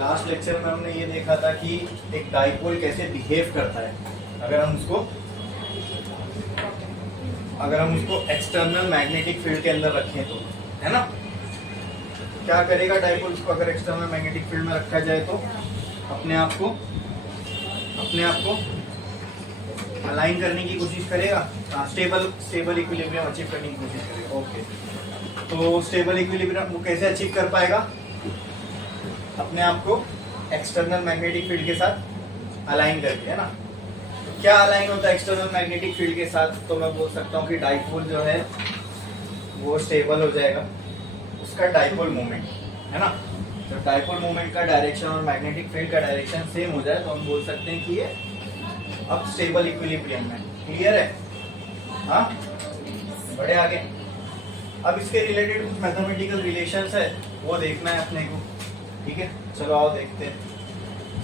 Last lecture में हमने ये देखा था कि एक डाइपोल कैसे बिहेव करता है अगर हम उसको एक्सटर्नल मैग्नेटिक फील्ड के अंदर रखें तो, है ना। क्या करेगा डाइपोल को अगर एक्सटर्नल मैग्नेटिक फील्ड में रखा जाए तो अपने आप को अलाइन करने की कोशिश करेगा, स्टेबल इक्विलिब्रियम अचीव करने की कोशिश करेगा। ओके, तो स्टेबल इक्विलिब्रियम वो कैसे अचीव कर पाएगा? अपने आप को एक्सटर्नल मैग्नेटिक फील्ड के साथ अलाइन करके, है ना। क्या अलाइन होता है एक्सटर्नल मैग्नेटिक फील्ड के साथ? तो मैं बोल सकता हूँ कि डाइपोल जो है वो स्टेबल हो जाएगा, उसका डाइपोल मोमेंट, है ना। जब डाइपोल मोमेंट का डायरेक्शन और मैग्नेटिक फील्ड का डायरेक्शन सेम हो जाए तो हम बोल सकते हैं कि ये अब स्टेबल इक्विलिब्रियम में। क्लियर है? हाँ, बढ़े आगे। अब इसके रिलेटेड कुछ मैथमेटिकल रिलेशंस है, वो देखना है अपने को। ठीक है, चलो आओ देखते हैं।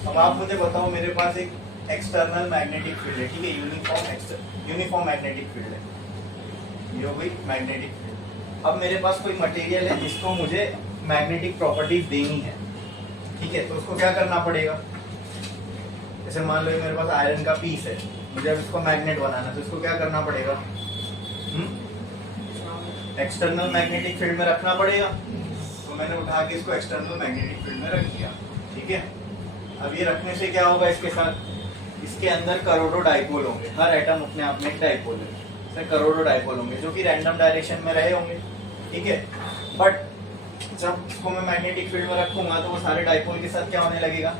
अब आप मुझे बताओ, मेरे पास एक एक्सटर्नल मैग्नेटिक फील्ड है, ठीक है, यूनिफॉर्म मैग्नेटिक फील्ड है, ये हो गई मैग्नेटिक फील्ड। अब मेरे पास कोई मटेरियल है जिसको मुझे मैग्नेटिक प्रॉपर्टीज देनी है, ठीक है, तो उसको क्या करना पड़ेगा? जैसे मान लो मेरे पास आयरन का पीस है, मुझे अब इसको मैग्नेट बनाना है, तो इसको क्या करना पड़ेगा? एक्सटर्नल मैग्नेटिक फील्ड में रखना पड़ेगा। तो मैंने उठा के इसको एक्सटर्नल मैग्नेटिक फील्ड में रख दिया, ठीक है। अब ये रखने से क्या होगा? इसके साथ इसके अंदर करोड़ों डाइपोल होंगे, हर एटम अपने आप में एक डाइपोल है, इसमें करोड़ों डाइपोल होंगे जो कि रैंडम डायरेक्शन में रहे होंगे, ठीक है। बट जब इसको मैं मैग्नेटिक फील्ड में रखूंगा तो वो सारे डाइपोल के साथ क्या होने लगेगा?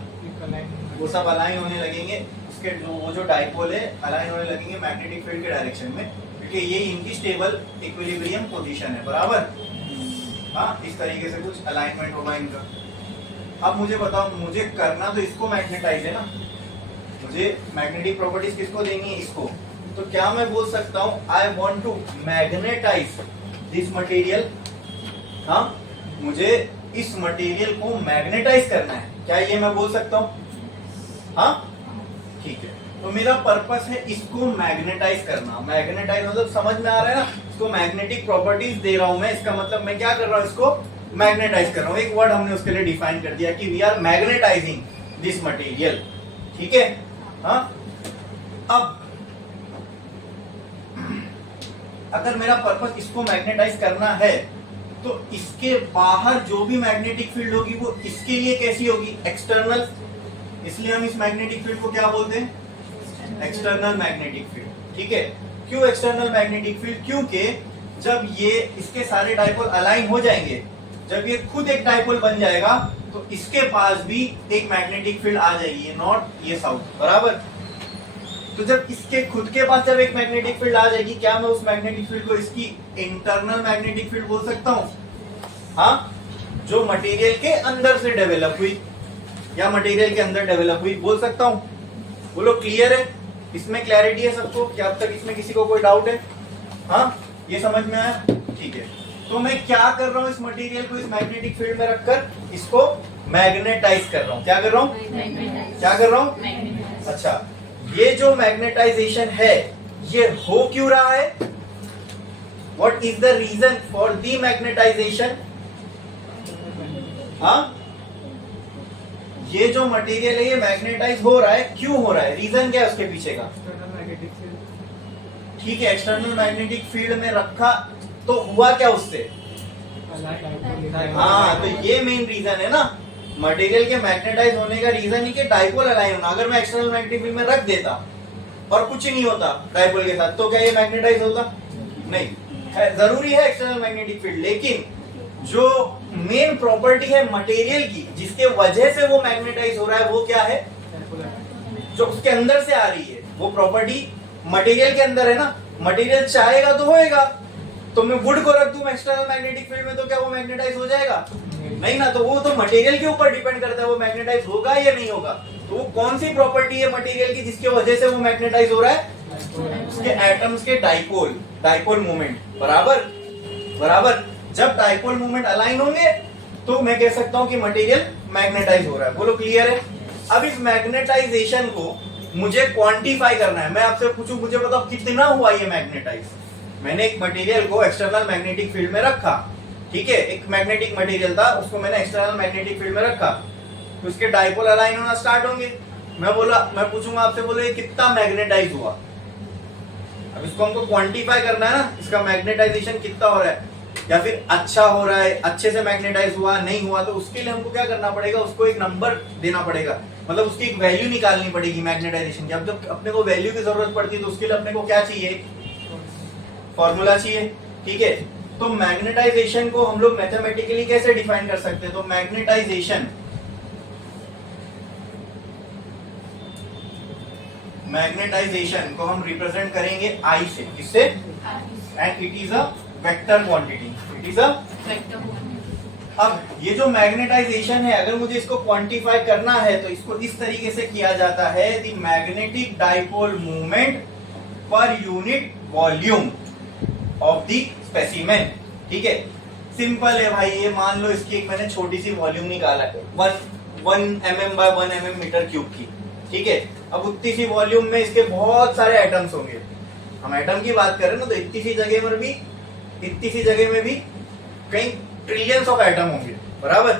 वो सब अलाइन होने लगेंगे, उसके वो जो डाइपोल है अलाइन होने लगेंगे मैग्नेटिक फील्ड के डायरेक्शन में, क्योंकि ये इनकी स्टेबल इक्विलिब्रियम पोजीशन है, बराबर। हाँ, इस तरीके से कुछ अलाइनमेंट होगा इनका। अब मुझे बताओ, मुझे करना तो इसको मैग्नेटाइज है ना, मुझे मैग्नेटिक प्रॉपर्टीज किसको देनी है? इसको। तो क्या मैं बोल सकता हूँ I want to magnetize this material? हाँ, मुझे इस मटेरियल को मैग्नेटाइज करना है, क्या ये मैं बोल सकता हूँ? हाँ, ठीक है। तो मेरा पर्पस है इसको मैग्नेटाइज करना। मैग्नेटाइज मतलब समझ में आ रहा है ना, इसको मैग्नेटिक प्रॉपर्टीज दे रहा हूं मैं, इसका मतलब मैं क्या कर रहा हूं? इसको मैग्नेटाइज कर रहा हूं। एक वर्ड हमने उसके लिए डिफाइन कर दिया कि we are magnetizing this material, ठीक है। हाँ, अब अगर मेरा पर्पस इसको मैग्नेटाइज करना है तो इसके बाहर जो भी मैग्नेटिक फील्ड होगी वो इसके लिए कैसी होगी? एक्सटर्नल। इसलिए हम इस मैग्नेटिक फील्ड को क्या बोलते हैं? एक्सटर्नल मैग्नेटिक फील्ड, ठीक है। क्यों एक्सटर्नल मैग्नेटिक फील्ड? क्योंकि जब ये इसके सारे डाइपोल अलाइन हो जाएंगे, जब ये खुद एक डाइपोल बन जाएगा तो इसके पास भी एक मैग्नेटिक फील्ड आ जाएगी, ये नॉर्थ, ये साउथ, बराबर। तो जब इसके खुद के पास जब एक मैग्नेटिक फील्ड आ जाएगी, क्या मैं उस मैग्नेटिक फील्ड को इसकी इंटरनल मैग्नेटिक फील्ड बोल सकता हूँ? हाँ, जो मटेरियल के अंदर से डेवलप हुई या मटेरियल के अंदर डेवलप हुई, बोल सकता हूँ। बोलो, क्लियर है? इसमें क्लैरिटी है सबको? क्या अब तक इसमें किसी को कोई डाउट है? हाँ, ये समझ में आया? ठीक है। तो मैं क्या कर रहा हूँ? इस मटेरियल को इस मैग्नेटिक फील्ड में रखकर इसको मैग्नेटाइज कर रहा हूँ। क्या कर रहा हूँ? क्या कर रहा हूँ? अच्छा, ये जो मैग्नेटाइजेशन है ये हो क्यों रहा है? What is the reason for the magnetization? हाँ, ये जो मटेरियल है ये मैग्नेटाइज हो रहा है, क्यों हो रहा है? रीजन क्या है उसके पीछे का? ठीक है, एक्सटर्नल मैग्नेटिक फील्ड में रखा तो हुआ क्या उससे? हाँ, तो ये मेन रीजन है ना, मटेरियल के मैग्नेटाइज होने का रीजन ही कि डाइपोल अलाइन होना। अगर मैं एक्सटर्नल मैग्नेटिक फील्ड में रख देता और कुछ ही नहीं होता डाइपोल के साथ, तो क्या ये मैग्नेटाइज होता? नहीं है, जरूरी है एक्सटर्नल मैग्नेटिक फील्ड, लेकिन जो मेन प्रॉपर्टी है मटेरियल की जिसके वजह से वो मैग्नेटाइज हो रहा है वो क्या है? जो उसके अंदर से आ रही है, वो प्रॉपर्टी मटेरियल के अंदर है ना। मटेरियल चाहेगा तो होएगा, तो मैं वुड को रख दूं एक्सटर्नल मैग्नेटिक फील्ड में तो क्या वो मैग्नेटाइज हो जाएगा? नहीं ना। तो वो तो मटेरियल के ऊपर डिपेंड करता है वो मैग्नेटाइज होगा या नहीं होगा। तो वो कौन सी प्रॉपर्टी है मटेरियल की जिसकी वजह से वो मैग्नेटाइज हो रहा है? उसके एटम्स के डाइपोल मूवमेंट, बराबर बराबर। जब डाइपोल मूवमेंट अलाइन होंगे तो मैं कह सकता हूं कि मटेरियल मैग्नेटाइज हो रहा है। बोलो, क्लियर है? अब इस मैग्नेटाइजेशन को मुझे क्वांटिफाई करना है। मैं आपसे पूछूं, मुझे बताओ कितना हुआ ये मैग्नेटाइज? मैंने एक मटेरियल को एक्सटर्नल मैग्नेटिक फील्ड में रखा, ठीक है, एक मैग्नेटिक मटेरियल था, उसको मैंने एक्सटर्नल मैग्नेटिक फील्ड में रखा। तो इसके डाइपोल अलाइन होना स्टार्ट होंगे। मैं पूछूंगा आपसे, बोलो ये कितना मैग्नेटाइज हुआ। अब इसको हमको क्वांटिफाई करना है ना, इसका मैग्नेटाइजेशन कितना हो रहा है, या फिर अच्छा हो रहा है, अच्छे से मैग्नेटाइज हुआ नहीं हुआ, तो उसके लिए हमको क्या करना पड़ेगा, उसको एक नंबर देना पड़ेगा, मतलब उसकी एक वैल्यू निकालनी पड़ेगी मैग्नेटाइजेशन की। अब जब अपने को वैल्यू की जरूरत पड़ती है तो उसके लिए अपने को क्या चाहिए, फॉर्मूला चाहिए। ठीक है, तो मैग्नेटाइजेशन को हम लोग मैथमेटिकली कैसे डिफाइन कर सकते हैं, तो मैग्नेटाइजेशन को हम रिप्रेजेंट करेंगे I से, किससे, and it is a vector quantity, it is a vector quantity. अब ये जो मैग्नेटाइजेशन है, अगर मुझे इसको क्वांटिफाई करना है तो इसको इस तरीके से किया जाता है, द मैग्नेटिक डाइपोल मूवमेंट पर unit volume of the specimen. ठीक है, सिंपल है भाई, ये मान लो इसकी एक मैंने छोटी सी वॉल्यूम निकाला है 1 mm by 1 mm metre cube की। ठीक है, अब उतनी सी वॉल्यूम में इसके बहुत सारे एटम्स होंगे, हम एटम की बात कर रहे हैं ना, तो इतनी सी जगह में भी कई ट्रिलियंस ऑफ एटम होंगे, बराबर।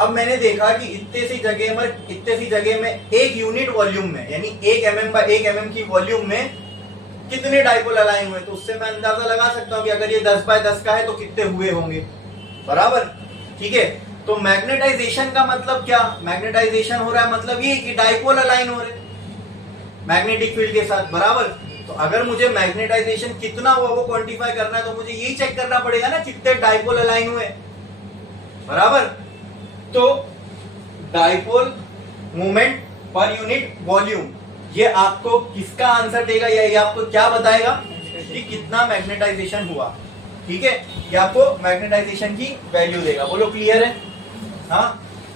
अब मैंने देखा कि इतने सी जगह में एक यूनिट वॉल्यूम में, यानी 1 mm बाय 1 mm की वॉल्यूम में कितने डाइपोल अलाइन हुए, तो उससे मैं अंदाजा लगा सकता हूं कि अगर ये 10 बाय 10 का है तो कितने हुए होंगे, बराबर। ठीक है, तो मैग्नेटाइजेशन का मतलब क्या, मैग्नेटाइजेशन हो रहा है मतलब ये कि डाइपोल अलाइन हो रहे मैग्नेटिक फील्ड के साथ, बराबर। तो अगर मुझे मैग्नेटाइजेशन कितना हुआ वो क्वांटिफाई करना है तो मुझे यही चेक करना पड़ेगा ना, कितने डाइपोल अलाइन हुए, बराबर। तो डाइपोल मूवमेंट पर यूनिट वॉल्यूम, ये आपको किसका आंसर देगा, या ये आपको क्या बताएगा कि कितना मैग्नेटाइजेशन हुआ। ठीक है, ये आपको मैग्नेटाइजेशन की वैल्यू देगा। बोलो क्लियर है। हाँ,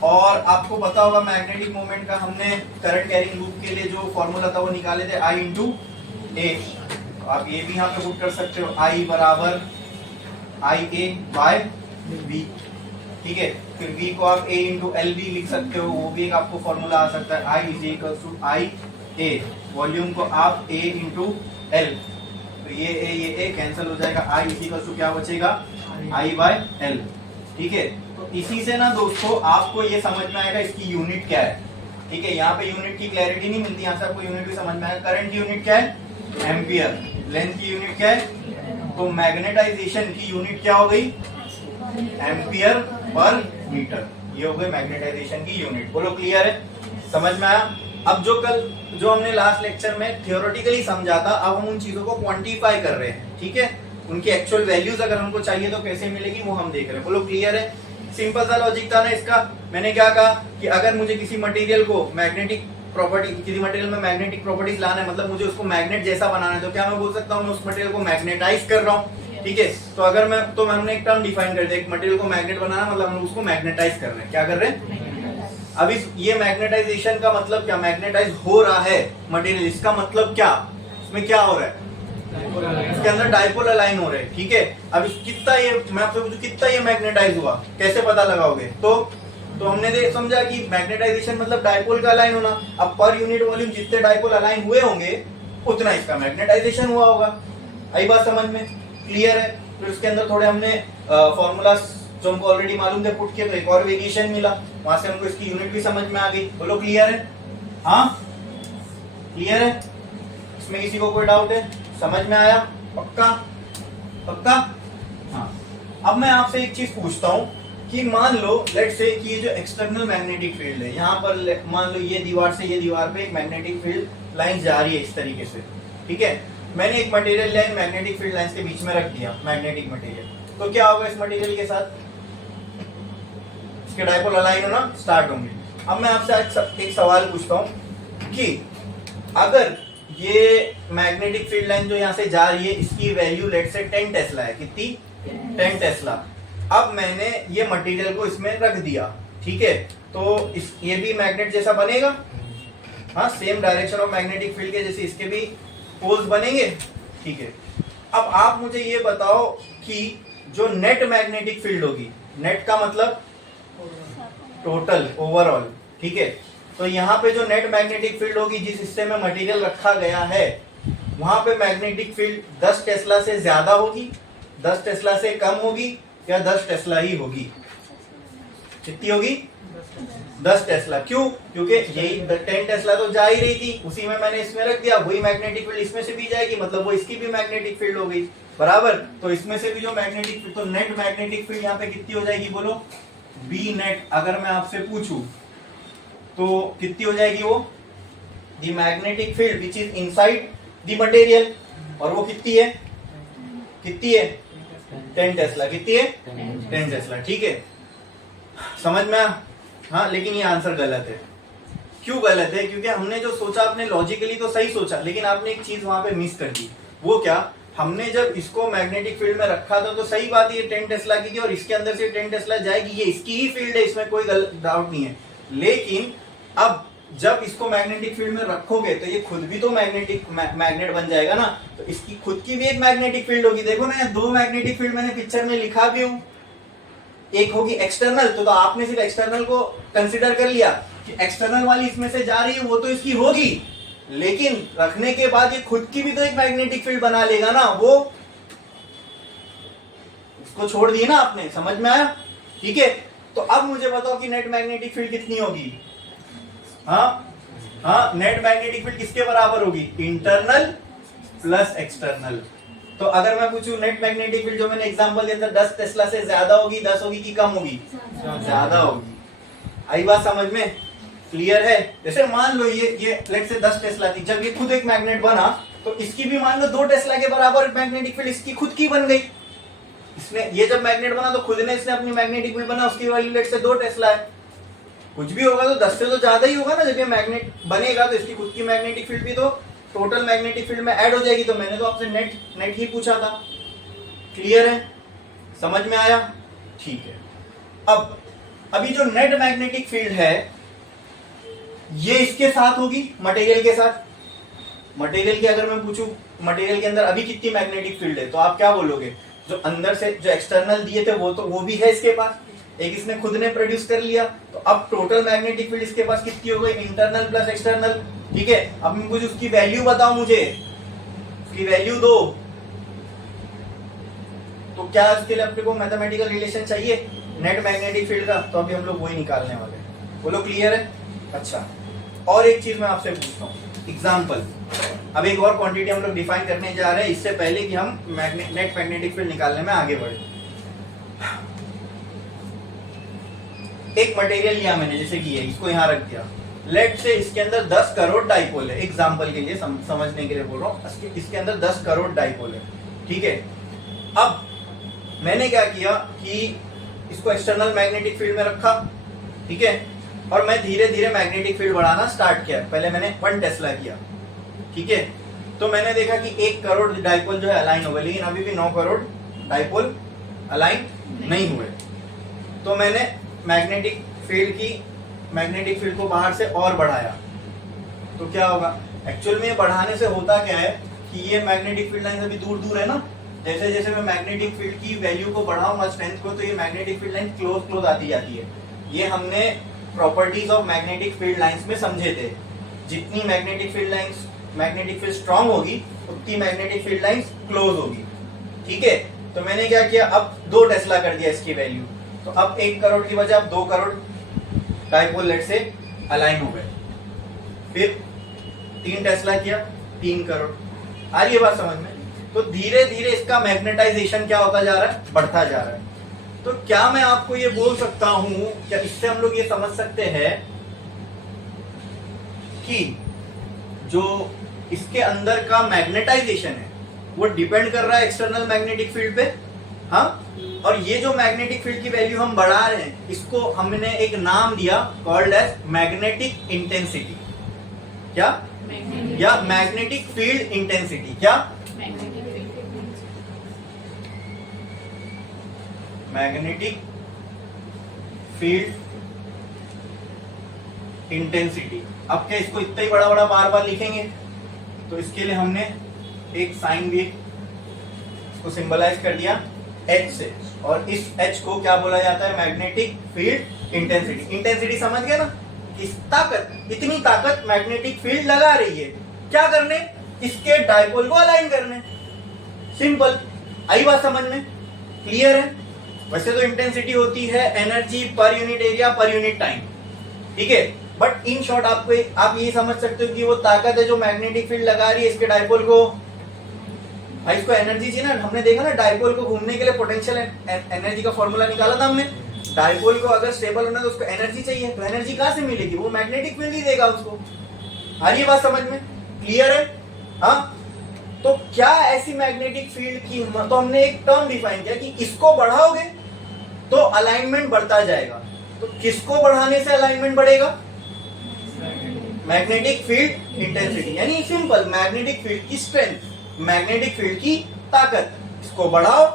और आपको पता होगा मैग्नेटिक मोमेंट का हमने करंट कैरिंग लूप के लिए जो फॉर्मूला था वो निकाले थे, I इंटू ए। आप ये भी यहाँ पे पुट कर सकते हो, I बराबर IA बाय V। ठीक है, फिर V को आप A इंटू एल भी लिख सकते हो, वो भी एक आपको फॉर्मूला आ सकता है, I is equal to IA। Volume को आप A इंटू एल, तो ये A कैंसिल हो जाएगा, I इज इक्वल टू क्या बचेगा, I बाय एल। ठीक है, तो इसी से ना दोस्तों आपको ये समझ में आएगा इसकी यूनिट क्या है। ठीक है, यहाँ पे यूनिट की क्लैरिटी नहीं मिलती, यहाँ से आपको यूनिट भी समझ में आएगा। करंट की यूनिट क्या है, एम्पियर। लेंथ की यूनिट क्या है, तो मैग्नेटाइजेशन की यूनिट क्या हो गई, एम्पियर पर मीटर। ये हो गई मैग्नेटाइजेशन की यूनिट। बोलो क्लियर है, समझ में आया। अब जो हमने लास्ट लेक्चर में थियोरेटिकली समझा था, अब हम उन चीजों को क्वांटिफाई कर रहे हैं। ठीक है, उनकी एक्चुअल वैल्यूज अगर हमको चाहिए तो कैसे मिलेगी वो हम देख रहे हैं। बोलो क्लियर है। सिंपल सा लॉजिक था ना इसका। मैंने क्या कहा कि अगर मुझे किसी मटेरियल को मैग्नेटिक प्रॉपर्टी, किसी मटेरियल में मैग्नेटिक प्रॉपर्टीज लाना है, मतलब मुझे उसको मैग्नेट जैसा बनाना है, तो क्या मैं बोल सकता हूँ मैं उस मटेरियल को मैग्नेटाइज कर रहा हूँ। ठीक है, तो अगर हमने एक टर्म डिफाइन कर दिया, एक मटेरियल को मैग्नेट बनाना मतलब हम उसको मैग्नेटाइज कर रहे हैं। क्या कर रहे हैं, अब ये मैग्नेटाइजेशन का मतलब क्या, मैग्नेटाइज हो रहा है मटेरियल, इसका मतलब क्या, इसमें क्या हो रहा है, इसके अंदर डाइपोल अलाइन हो रहे हैं। ठीक है, अब कितना ये, मैं आपसे पूछूं कितना ये मैग्नेटाइज हुआ, कैसे पता लगाओगे, तो हमने समझा कि मैग्नेटाइजेशन मतलब डाइपोल का अलाइन होना। अब पर यूनिट वॉल्यूम जितने डाइपोल अलाइन हुए होंगे उतना इसका मैग्नेटाइजेशन हुआ होगा। आई बात समझ में, क्लियर है। फिर उसके अंदर थोड़े हमने फॉर्मूला जो हमको ऑलरेडी मालूम थे पुट किए, तो एक और वेरिएशन मिला, वहां से हमको इसकी यूनिट भी समझ में आ गई। बोलो क्लियर है। हाँ क्लियर है, इसमें किसी को कोई डाउट है, समझ में आया, पक्का पक्का। हाँ, अब मैं आपसे एक चीज पूछता हूँ कि मान लो लेट से कि ये जो एक्सटर्नल मैग्नेटिक फील्ड है, यहाँ पर मान लो ये दीवार से ये दीवार पे एक मैग्नेटिक फील्ड लाइन जा रही है इस तरीके से। ठीक है, मैंने एक material line magnetic field line के बीच में रख दिया, मैग्नेटिक मटेरियल, तो क्या होगा इस मटेरियल के साथ, इसके डाइपोल अलाइन होना स्टार्ट होंगे। अब मैं आपसे एक सवाल पूछता हूँ कि अगर ये मैग्नेटिक फील्ड लाइन जो यहाँ से जा रही है, इसकी वैल्यू लेट से 10 टेस्ला है, कितनी, 10 टेस्ला। अब मैंने ये मटेरियल को इसमें रख दिया, ठीक है, तो ये भी मैग्नेट जैसा बनेगा, हाँ same direction of magnetic field के जैसे इसके भी पोल्स बनेंगे। ठीक है, अब आप मुझे ये बताओ कि जो नेट मैग्नेटिक फील्ड होगी, नेट का मतलब टोटल ओवरऑल, ठीक है, तो यहाँ पे जो नेट मैग्नेटिक फील्ड होगी जिस हिस्से में मटेरियल रखा गया है, वहां पे मैग्नेटिक फील्ड 10 टेस्ला से ज्यादा होगी, 10 टेस्ला से कम होगी, या 10 टेस्ला ही होगी, कितनी होगी 10 टेस्ला। क्यों? क्योंकि यही 10 टेस्ला तो जा ही रही थी, उसी में मैंने इसमें रख दिया, वही मैग्नेटिक फील्ड इसमें से भी जाएगी, मतलब वो इसकी भी मैग्नेटिक फील्ड हो गई बराबर। तो इसमें से भी जो मैग्नेटिक फील्ड, तो नेट मैग्नेटिक फील्ड यहाँ पे कितनी हो जाएगी बोलो, बी नेट। अगर मैं आपसे पूछूं तो कितनी हो जाएगी वो, the magnetic field which is inside the material, और वो कितनी है, कितनी है 10 टेस्ला। कितनी है 10 टेस्ला। ठीक है, समझ में? हाँ, लेकिन ये आंसर गलत है। क्यों गलत है? क्योंकि हमने जो सोचा आपने लॉजिकली तो सही सोचा, लेकिन आपने एक चीज वहां पे मिस कर दी। वो क्या? हमने जब इसको मैग्नेटिक फील्ड में रखा था तो सही बात ये 10 टेस्ला की थी और इसके अंदर से 10 टेस्ला जाएगी, ये इसकी ही फील्ड है, इसमें कोई डाउट नहीं है। लेकिन अब जब इसको मैग्नेटिक फील्ड में रखोगे तो ये खुद भी तो मैग्नेट बन जाएगा ना, तो इसकी खुद की भी एक मैग्नेटिक फील्ड होगी। देखो ना, दो मैग्नेटिक फील्ड मैंने पिक्चर में लिखा भी हूं। एक होगी एक्सटर्नल, तो आपने सिर्फ एक्सटर्नल को कंसिडर कर लिया कि एक्सटर्नल वाली इसमें से जा रही है, वो तो इसकी होगी, लेकिन रखने के बाद ये खुद की भी तो एक मैग्नेटिक फील्ड बना लेगा ना, वो उसको छोड़ दिए ना आपने। समझ में आया? ठीक है, तो अब मुझे बताओ कि नेट मैग्नेटिक फील्ड कितनी होगी। हाँ, नेट मैग्नेटिक फील्ड किसके बराबर होगी, इंटरनल प्लस एक्सटर्नल। तो अगर मैं पूछूं नेट मैग्नेटिक फील्ड जो मैंने एग्जांपल दिया था 10 टेस्ला से ज्यादा होगी, 10 होगी कि कम होगी, ज्यादा होगी। आई बात समझ में? क्लियर है? जैसे मान लो ये लेट से 10 टेस्ला थी, जब ये खुद एक मैग्नेट बना तो इसकी भी मान लो 2 टेस्ला के बराबर मैग्नेटिक फील्ड इसकी खुद की बन गई। इसने ये जब मैग्नेट बना तो खुद ने इसने अपनी मैग्नेटिक फील्ड बना, उसकी वैल्यू लेट से 2 टेस्ला है। कुछ भी होगा तो 10 से तो ज्यादा ही होगा ना, जब ये मैग्नेट बनेगा तो इसकी खुद की मैग्नेटिक फील्ड भी तो टोटल मैग्नेटिक फील्ड में ऐड हो जाएगी। तो मैंने तो आपसे नेट ही पूछा था। क्लियर है? समझ में आया? ठीक है। अब अभी जो नेट मैग्नेटिक फील्ड है ये इसके साथ होगी, मटेरियल के साथ। मटेरियल की अगर मैं पूछूं मटेरियल के अंदर अभी कितनी मैग्नेटिक फील्ड है, तो आप क्या बोलोगे, जो अंदर से जो एक्सटर्नल दिए थे वो भी है इसके पास, एक इसने खुद ने प्रोड्यूस कर लिया। तो अब टोटल मैग्नेटिक फील्ड इसके पास कितनी हो गई, इंटरनल प्लस एक्सटर्नल। ठीक है, अब मुझे उसकी वैल्यू बताओ, मुझे उसकी वैल्यू दो। तो क्या इसके लिए अपने को मैथमेटिकल रिलेशन चाहिए नेट मैग्नेटिक फील्ड का, तो अभी हम लोग वही निकालने वाले। बोलो क्लियर है? अच्छा, और एक चीज मैं आपसे पूछता हूँ, एग्जाम्पल। अब एक और क्वांटिटी हम लोग डिफाइन करने जा रहे हैं, इससे पहले कि हम नेट मैग्नेटिक फील्ड निकालने में आगे बढ़े। एक मटेरियल लिया मैंने, जैसे कि इसको यहाँ रख दिया। लेट से इसके अंदर 10 करोड़ डाइपोल है, एग्जाम्पल के लिए समझने के लिए बोल रहा हूँ। इसके अंदर 10 करोड़ डाइपोल है। ठीक है, अब मैंने क्या किया कि इसको एक्सटर्नल मैग्नेटिक फील्ड में रखा। ठीक है, और मैं धीरे धीरे मैग्नेटिक फील्ड बढ़ाना स्टार्ट किया। पहले मैंने 1 टेस्ला किया। ठीक है, तो मैंने देखा कि 1 करोड़ डाइपोल जो है अलाइन हो गए, लेकिन अभी भी 9 करोड़ डाइपोल अलाइन नहीं हुए। तो मैंने मैग्नेटिक फील्ड को बाहर से और बढ़ाया। तो क्या होगा, एक्चुअल में बढ़ाने से होता क्या है कि ये मैग्नेटिक फील्ड लाइन अभी दूर दूर है ना, जैसे जैसे मैं मैग्नेटिक फील्ड की वैल्यू को बढ़ाऊंगा, स्ट्रेंथ को, तो ये मैग्नेटिक फील्ड लाइन क्लोज आती जाती है। ये हमने properties of magnetic field lines में समझे थे। जितनी मैग्नेटिक फील्ड स्ट्रांग होगी उतनी मैग्नेटिक फील्ड लाइंस क्लोज होगी। ठीक है, तो मैंने क्या किया, अब 2 टेस्ला कर दिया इसकी वैल्यू। तो अब 1 करोड़ की बजाय अब 2 करोड़ डाइपोल लेट से अलाइन हो गए। फिर 3 टेस्ला किया, 3 करोड़। आ रही है बात समझ में? तो धीरे धीरे इसका मैग्नेटाइजेशन क्या होता जा रहा है, बढ़ता जा रहा है। तो क्या मैं आपको ये बोल सकता हूं, क्या इससे हम लोग ये समझ सकते हैं कि जो इसके अंदर का मैग्नेटाइजेशन है वो डिपेंड कर रहा है एक्सटर्नल मैग्नेटिक फील्ड पे। हाँ, और ये जो मैग्नेटिक फील्ड की वैल्यू हम बढ़ा रहे हैं, इसको हमने एक नाम दिया, कॉल्ड एज मैग्नेटिक इंटेंसिटी। क्या? या मैग्नेटिक फील्ड इंटेंसिटी। क्या? Magnetic field intensity. अब क्या इसको इतना ही बड़ा बड़ा बार बार लिखेंगे, तो इसके लिए हमने एक साइन भी इसको सिंबलाइज कर दिया H से, और इस H को क्या बोला जाता है, मैग्नेटिक फील्ड इंटेंसिटी। इंटेंसिटी समझ गए ना, इस ताकत, इतनी ताकत मैग्नेटिक फील्ड लगा रही है, क्या करने, इसके डाइपोल को अलाइन करने। सिंपल। आई बात समझ में? क्लियर है? वैसे तो इंटेंसिटी होती है energy per unit area per unit time, ठीक है, बट इन शॉर्ट आप ये समझ सकते हो कि वो ताकत है जो मैग्नेटिक फील्ड लगा रही है इसके डायपोल को। भाई इसको एनर्जी चाहिए ना, हमने देखा ना डायपोल को घूमने के लिए पोटेंशियल एनर्जी का फॉर्मूला निकाला था हमने। डायपोल को अगर स्टेबल होना है तो उसको एनर्जी चाहिए, तो एनर्जी कहां से मिलेगी, वो मैग्नेटिक फील्ड ही देगा उसको। आ रही है बात समझ में, क्लियर है? हाँ, तो क्या ऐसी मैग्नेटिक फील्ड की, तो हमने एक टर्म डिफाइन किया कि इसको बढ़ाओगे तो अलाइनमेंट बढ़ता जाएगा। तो किसको बढ़ाने से अलाइनमेंट बढ़ेगा? मैग्नेटिक फील्ड इंटेंसिटी, यानी सिंपल मैग्नेटिक फील्ड की स्ट्रेंथ, मैग्नेटिक फील्ड की ताकत, इसको बढ़ाओ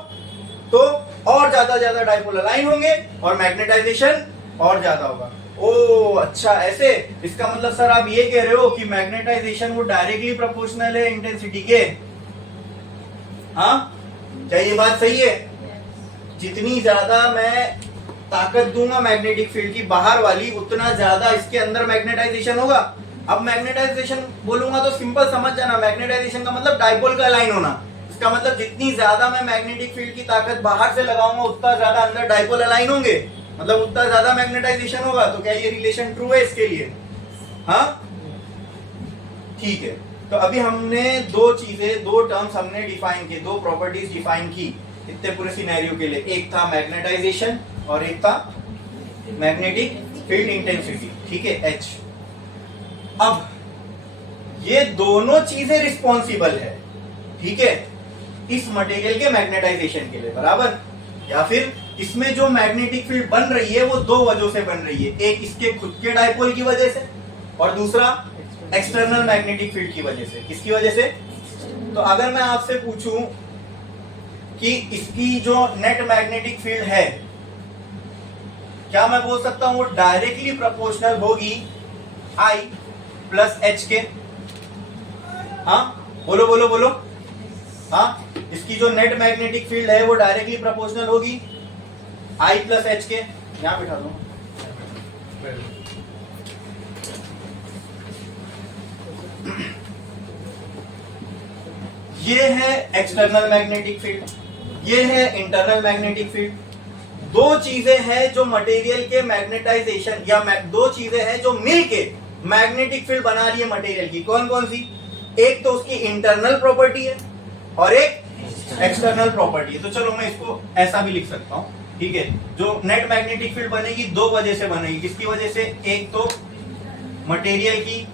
तो और ज्यादा डाइपोल अलाइन होंगे और मैग्नेटाइजेशन और ज्यादा होगा। ओ अच्छा, ऐसे, इसका मतलब सर आप ये कह रहे हो कि मैग्नेटाइजेशन वो डायरेक्टली प्रोपोर्शनल है इंटेंसिटी के? हाँ, क्या ये बात सही है? जितनी ज्यादा मैं ताकत दूंगा मैग्नेटिक फील्ड की बाहर वाली, उतना ज्यादा इसके अंदर मैग्नेटाइजेशन होगा। अब मैग्नेटाइजेशन बोलूंगा तो सिंपल समझ जाना, मैग्नेटाइजेशन का मतलब डाइपोल का अलाइन होना। इसका मतलब जितनी ज्यादा मैं मैग्नेटिक फील्ड की ताकत बाहर से लगाऊंगा उतना ज्यादा अंदर डाइपोल अलाइन होंगे, मतलब उतना ज्यादा मैग्नेटाइजेशन होगा। तो क्या ये रिलेशन ट्रू है इसके लिए? हाँ, ठीक है। तो अभी हमने दो टर्म्स हमने डिफाइन किए, दो प्रॉपर्टीज डिफाइन की इतने पूरे सिनेरियो के लिए। एक था मैग्नेटाइजेशन और एक था मैग्नेटिक फील्ड इंटेंसिटी, ठीक है, H। अब ये दोनों चीजें रिस्पॉन्सिबल है, ठीक है, इस मटेरियल के मैग्नेटाइजेशन के लिए, बराबर। या फिर इसमें जो मैग्नेटिक फील्ड बन रही है वो दो वजहों से बन रही है, एक इसके खुद के डाइपोल की वजह से और दूसरा एक्सटर्नल मैग्नेटिक फील्ड की वजह से। किसकी वजह से? तो अगर मैं आपसे पूछूं कि इसकी जो नेट मैग्नेटिक फील्ड है, क्या मैं बोल सकता हूं वो डायरेक्टली प्रोपोर्शनल होगी I प्लस H के? हाँ, बोलो बोलो बोलो। हाँ, इसकी जो नेट मैग्नेटिक फील्ड है वो डायरेक्टली प्रोपोर्शनल होगी I प्लस H के। यहां बिठा दो। ये है एक्सटर्नल मैग्नेटिक फील्ड, ये है इंटरनल मैग्नेटिक फील्ड। दो चीजें हैं जो मटेरियल के मैग्नेटाइजेशन, या दो चीजें हैं जो मिलके मैग्नेटिक फील्ड बना रही है मटेरियल की। कौन कौन सी? एक तो उसकी इंटरनल प्रॉपर्टी है और एक एक्सटर्नल प्रॉपर्टी है। तो चलो मैं इसको ऐसा भी लिख सकता हूं, ठीक है। जो नेट मैग्नेटिक फील्ड बनेगी दो वजह से बनेगी। किसकी वजह से? एक तो मटेरियल की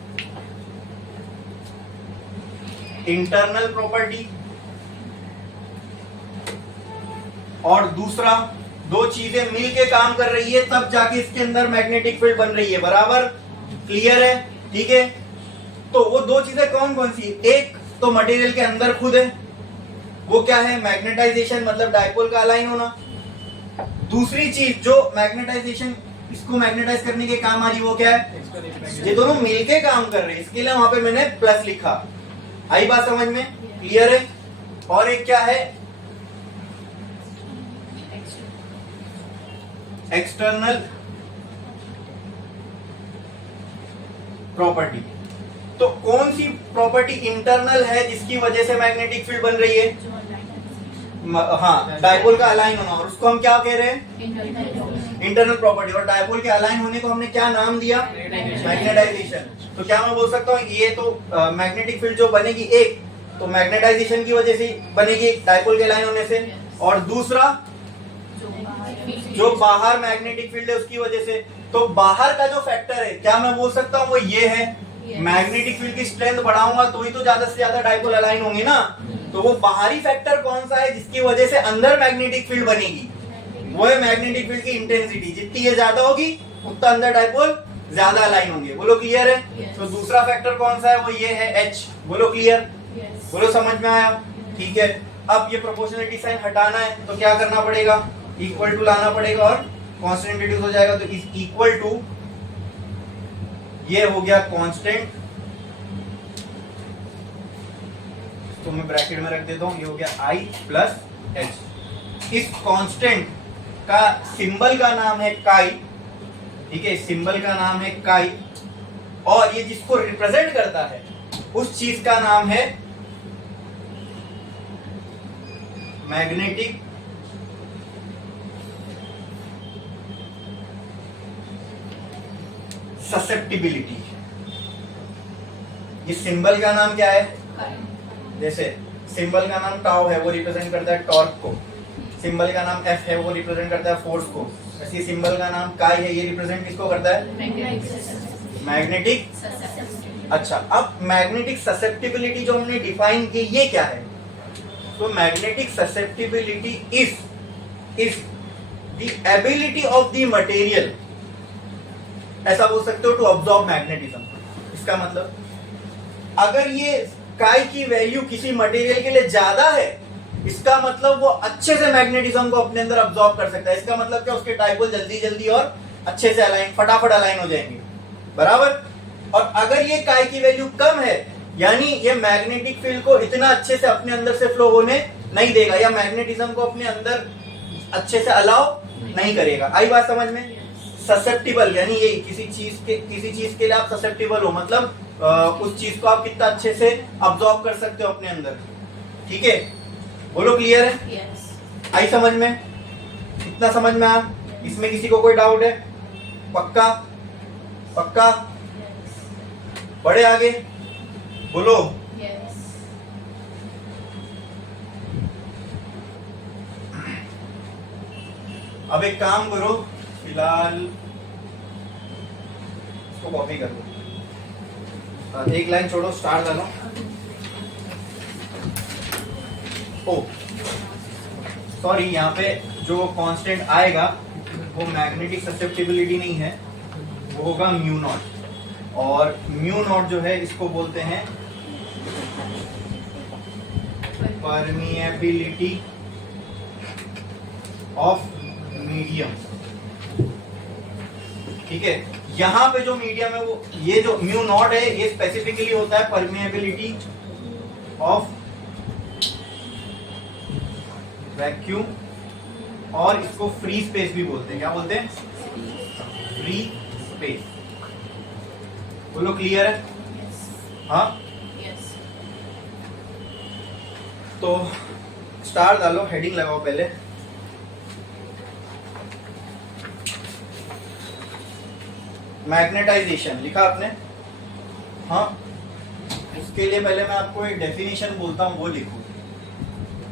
इंटरनल प्रॉपर्टी और दूसरा दो चीजें मिलके काम कर रही है तब जाके इसके अंदर मैग्नेटिक फील्ड बन रही है, बराबर। क्लियर है? ठीक है। तो वो दो चीजें कौन कौन सी? एक तो मटेरियल के अंदर खुद है, वो क्या है? मैग्नेटाइजेशन, मतलब डाइपोल का अलाइन होना। दूसरी चीज जो मैग्नेटाइजेशन, इसको मैग्नेटाइज करने के काम आ रही, वो क्या है? ये दोनों मिलके काम कर रहे हैं, इसके लिए वहां पे मैंने प्लस लिखा। आई बात समझ में? क्लियर है? और एक क्या है? External property. तो कौन सी प्रॉपर्टी इंटरनल है जिसकी वजह से मैग्नेटिक फील्ड बन रही है? हाँ, डाइपोल का अलाइन होना, और उसको हम क्या कह रहे हैं? Internal property. और डाइपोल के अलाइन होने को हमने क्या नाम दिया? मैग्नेटाइजेशन। तो क्या मैं बोल सकता हूँ ये तो मैग्नेटिक फील्ड जो बनेगी, एक तो मैग्नेटाइजेशन की वजह से बनेगी डाइपोल के अलाइन होने से, और दूसरा जो बाहर मैग्नेटिक फील्ड है उसकी वजह से। तो बाहर का जो फैक्टर है, क्या मैं बोल सकता हूँ वो ये है? मैग्नेटिक फील्ड की स्ट्रेंथ बढ़ाऊंगा तो ही तो ज्यादा से ज्यादा डाइपोल अलाइन होंगे ना। तो वो बाहरी फैक्टर कौन सा है जिसकी वजह से अंदर मैग्नेटिक फील्ड बनेगी? वो है मैग्नेटिक फील्ड की इंटेंसिटी। जितनी ये ज्यादा होगी उतना अंदर डाइपोल ज्यादा अलाइन होंगे। बोलो क्लियर है? तो दूसरा फैक्टर कौन सा है? वो ये है H। बोलो क्लियर? बोलो समझ में आया? ठीक है। अब ये प्रोपोर्शनलिटी साइन हटाना है तो क्या करना पड़ेगा? इक्वल टू लाना पड़ेगा और कांस्टेंट रिड्यूस हो जाएगा। तो इज इक्वल टू, ये हो गया कांस्टेंट, तो मैं ब्रैकेट में रख देता हूं, ये हो गया I प्लस H। इस कांस्टेंट का सिंबल का नाम है काई, ठीक है, सिंबल का नाम है काई, और ये जिसको रिप्रेजेंट करता है उस चीज का नाम है मैग्नेटिक ससेप्टिबिलिटी। ये सिंबल का नाम क्या है? जैसे सिंबल का नाम टाउ है, वो रिप्रेजेंट करता है टॉर्क को। सिंबल का नाम एफ है, वो रिप्रेजेंट करता है फोर्स को। ऐसे सिंबल का नाम काई है, ये रिप्रेजेंट किसको करता है? मैग्नेटिक। अच्छा, अब मैग्नेटिक ससेप्टिबिलिटी जो हमने डिफाइन की, ये क्या है? तो magnetic susceptibility is the ability of the material, ऐसा बोल सकते हो, टू अब्सॉर्ब मैग्नेटिज्म। इसका मतलब अगर ये काई की वैल्यू किसी मटेरियल के लिए ज्यादा है, इसका मतलब वो अच्छे से मैग्नेटिज्म को अपने अंदर अब्सॉर्ब कर सकता है। इसका मतलब क्या? उसके डाइपोल जल्दी जल्दी और अच्छे से अलाइन, फटाफट अलाइन हो जाएंगे, बराबर। और अगर ये काई की वैल्यू कम है, यानी ये मैग्नेटिक फील्ड को इतना अच्छे से अपने अंदर से फ्लो होने नहीं देगा, या मैग्नेटिज्म को अपने अंदर अच्छे से अलाउ नहीं करेगा। आई बात समझ में? ससेप्टिबल यानी ये किसी चीज के लिए आप ससेप्टिबल हो, मतलब उस चीज को आप कितना अच्छे से अब्सॉर्ब कर सकते हो अपने अंदर। ठीक है, बोलो क्लियर है? yes. आई समझ में? इतना समझ में आया? इसमें किसी को कोई डाउट है? पक्का? पक्का? yes. बढ़े आगे, बोलो। yes. अब एक काम करो, फिलहाल इसको कॉपी कर लो, एक लाइन छोड़ो, स्टार डालो। ओ सॉरी, यहाँ पे जो कांस्टेंट आएगा वो मैग्नेटिक ससेप्टिबिलिटी नहीं है, वो होगा म्यू नॉट। और म्यू नॉट जो है इसको बोलते हैं परमिएबिलिटी ऑफ मीडियम। ठीक है, यहां पे जो मीडियम है वो, ये जो म्यू नॉट है, ये स्पेसिफिकली होता है परमिएबिलिटी ऑफ वैक्यूम, और इसको फ्री स्पेस भी बोलते हैं। क्या बोलते हैं? Free space. बोलो क्लियर है? yes. हाँ, yes. तो स्टार डालो, हेडिंग लगाओ पहले। मैग्नेटाइजेशन लिखा आपने? हाँ, उसके लिए पहले मैं आपको एक डेफिनेशन बोलता हूँ, वो लिखो।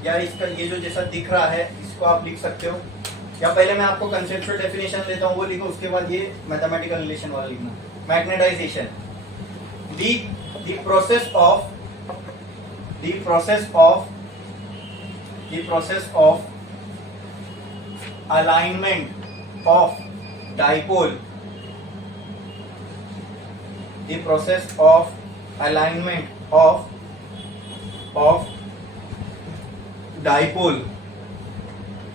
या इसका ये जो जैसा दिख रहा है इसको आप लिख सकते हो, या पहले मैं आपको कंसेप्चुअल डेफिनेशन देता हूँ, वो लिखो, उसके बाद ये मैथमेटिकल रिलेशन वाला लिखना। Magnetization, the process of alignment of dipole, the process of alignment of dipole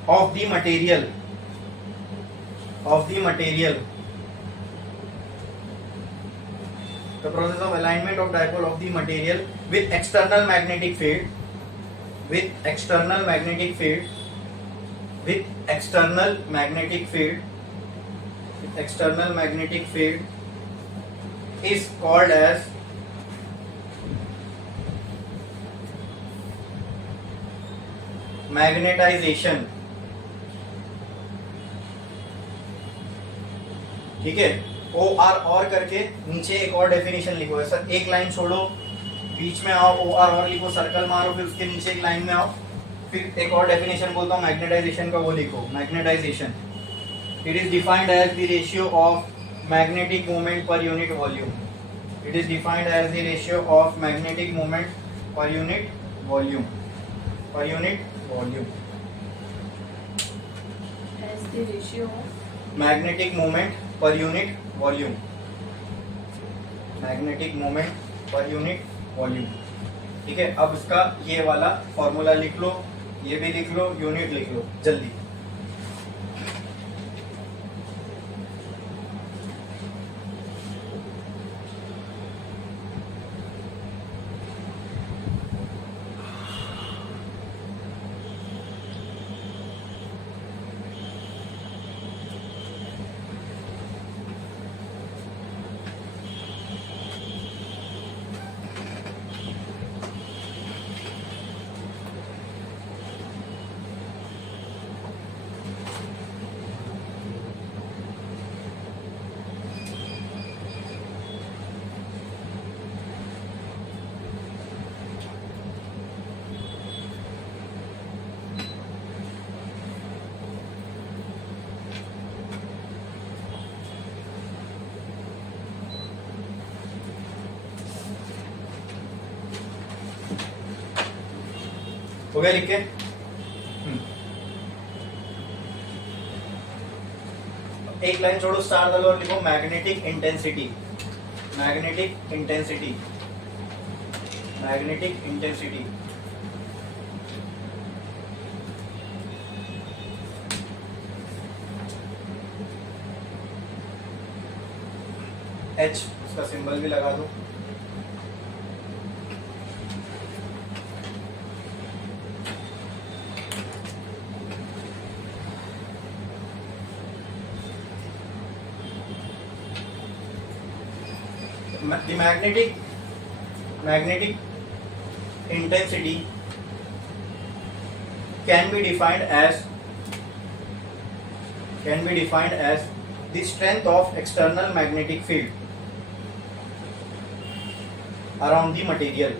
of the material the process of alignment of dipole of the material with external magnetic field is called as magnetization. ठीक है, O R और करके नीचे एक और definition लिखो। ऐसा एक लाइन छोड़ो, बीच में आओ, ओ आर और लिखो, सर्कल मारो, फिर उसके नीचे एक लाइन में आओ, फिर एक और डेफिनेशन बोलता हूँ मैग्नेटाइजेशन का, वो लिखो। Magnetization, it is defined as the ratio of magnetic moment per unit volume. It is defined as the ratio of magnetic moment per unit volume. As the ratio of magnetic moment per unit volume. Magnetic moment per unit volume. ठीक है, अब इसका ये वाला formula लिख लो, ये भी लिख लो, यूनिट लिख लो जल्दी। गया लिख के? एक लाइन छोड़ो, स्टार डालो और लिखो magnetic intensity. Magnetic intensity, magnetic intensity. H, उसका सिंबल भी लगा दो। The magnetic intensity can be defined as the strength of external magnetic field around the material.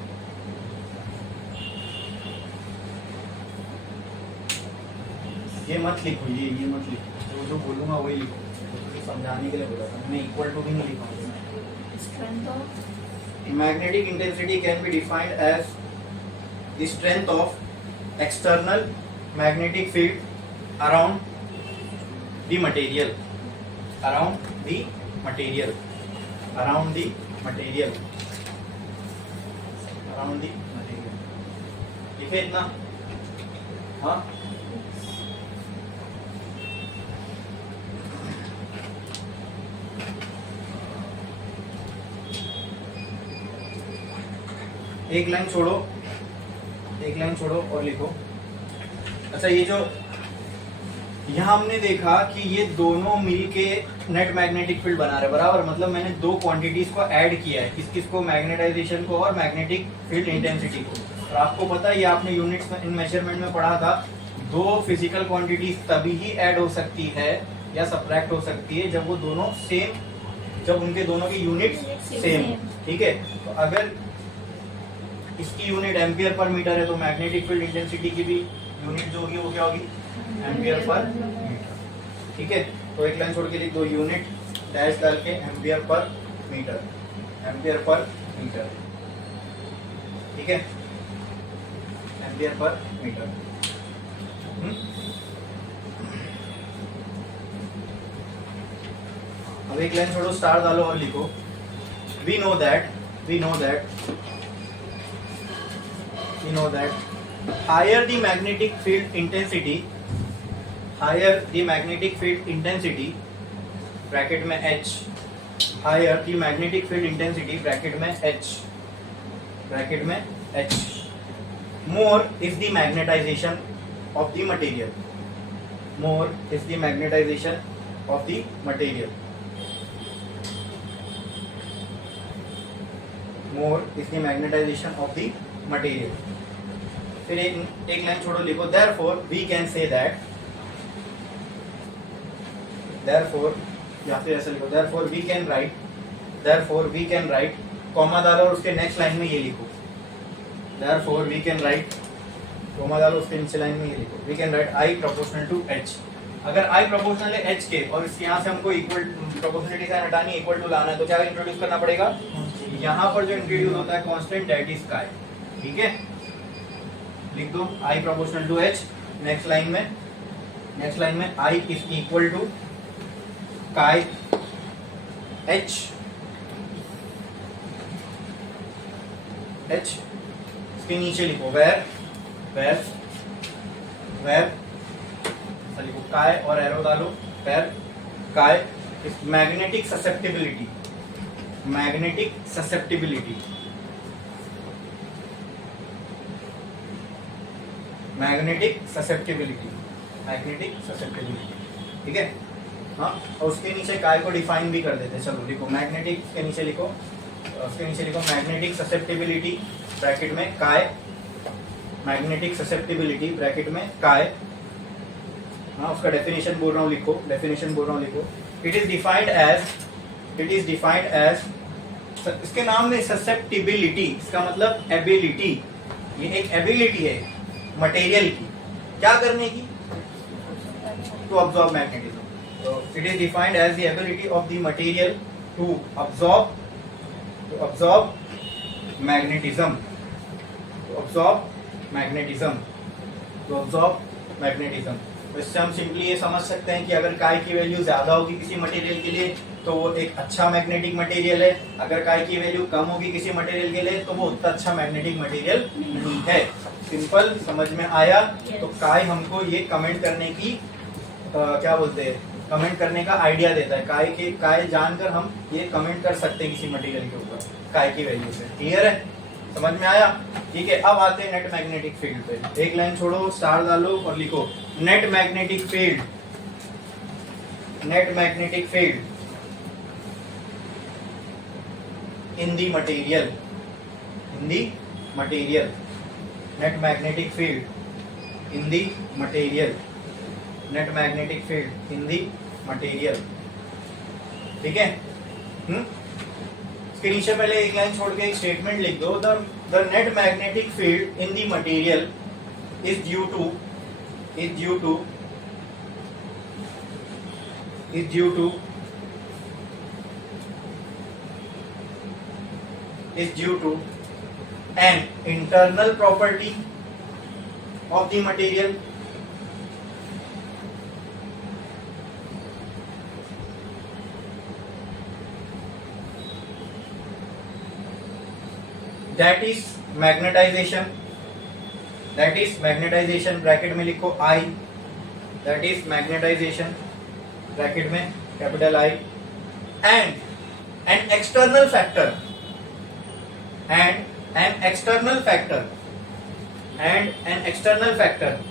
ये मत लिखो, ये मत लिखो, जो बोलूंगा वही लिखो, समझाने के लिए बोला था मैंने, इक्वल टू भी नहीं लिखा। Strength of Magnetic intensity can be defined as the strength of external magnetic field around the material, around the material, around the material, around the material। लिखे इतना? हाँ, एक लाइन छोड़ो, एक लाइन छोड़ो और लिखो। अच्छा, ये जो यहाँ हमने देखा कि ये दोनों मिलके नेट मैग्नेटिक फील्ड बना रहे, बराबर, मतलब मैंने दो क्वांटिटीज को ऐड किया है, किस को, मैग्नेटाइजेशन को और मैग्नेटिक फील्ड इंटेंसिटी को। और आपको पता है, ये आपने यूनिट्स इन मेजरमेंट में पढ़ा था, दो फिजिकल क्वांटिटीज तभी ही ऐड हो सकती है या सब्ट्रैक्ट हो सकती है जब वो दोनों सेम, जब उनके दोनों की यूनिट्स सेम। ठीक है, तो अगर इसकी यूनिट एम्पियर पर मीटर है तो मैग्नेटिक फील्ड इंटेंसिटी की भी यूनिट जो होगी वो क्या होगी? Ampere per metre. ठीक है, तो एक लाइन छोड़ के लिख दो, यूनिट डैश डाल के ampere per metre, ampere per metre. ठीक है, एम्पियर पर मीटर। अब एक लाइन छोड़ो, स्टार डालो और लिखो, we know that higher the magnetic field intensity, bracket में H, higher the magnetic field intensity, bracket में H, more is the magnetization of the material, more is the magnetization of the material, more is the magnetization of the material। फिर एक line छोड़ो, लिखो therefore we can say that, therefore या फिर ऐसे लिखो therefore we can write, comma डालो और उसके नेक्स्ट लाइन में ये लिखो, therefore we can write, comma डालो उसके नीचे लाइन में ये लिखो, we can write I proportional to H। अगर I प्रोपोर्शनल है H के और इसके यहाँ से हमको इक्वल प्रोपोर्शनलिटी साइन हटानी, इक्वल टू लाना है, तो क्या इंट्रोड्यूस करना पड़ेगा? यहाँ पर जो इंट्रोड्यूस होता है कांस्टेंट, दैट इज काय। ठीक है, लिख दो I proportional to H। Next line में I is equal to chi H, इसके नीचे लिखो वेर लिखो काय और एरो डालो, वेर काय इज मैग्नेटिक ससेप्टिबिलिटी, ठीक है। हाँ, और उसके नीचे काय को डिफाइन भी कर देते हैं। चलो लिखो मैग्नेटिक, के नीचे लिखो, उसके नीचे लिखो मैग्नेटिक ससेप्टिबिलिटी ब्रैकेट में काय, मैग्नेटिक ससेप्टिबिलिटी ब्रैकेट में काय। हाँ, उसका डेफिनेशन बोल रहा हूँ, लिखो इट इज डिफाइंड एज, इसके नाम में ससेप्टिबिलिटी, इसका मतलब एबिलिटी, ये एक एबिलिटी है मटेरियल की, क्या करने की? To absorb magnetism. तो it is defined as the ability of the material to absorb magnetism, to absorb magnetism. तो इससे हम सिंपली ये समझ सकते हैं कि अगर काय की वैल्यू ज्यादा होगी किसी मटेरियल के लिए तो वो एक अच्छा मैग्नेटिक मटेरियल है, अगर काय की वैल्यू कम होगी किसी मटेरियल के लिए तो वो उतना अच्छा मैग्नेटिक मटेरियल नहीं है। सिंपल समझ में आया? तो काय हमको ये कमेंट करने की क्या बोलते हैं, कमेंट करने का आइडिया देता है। काय जानकर हम ये कमेंट कर सकते हैं किसी मटेरियल के ऊपर काय की वैल्यू से। क्लियर है? समझ में आया? ठीक है, अब आते हैं नेट मैग्नेटिक फील्ड पे। एक लाइन छोड़ो, स्टार डालो और लिखो net magnetic field. Net magnetic field in the material, in the material, net magnetic field in the material, net magnetic field in the material. ठीक है? इसके नीचे पहले एक लाइन छोड़ के एक स्टेटमेंट लिख दो, the net magnetic field in the material is due to an internal property of the material that is magnetization, bracket में लिखो I, that is magnetization, bracket में capital I, and an external factor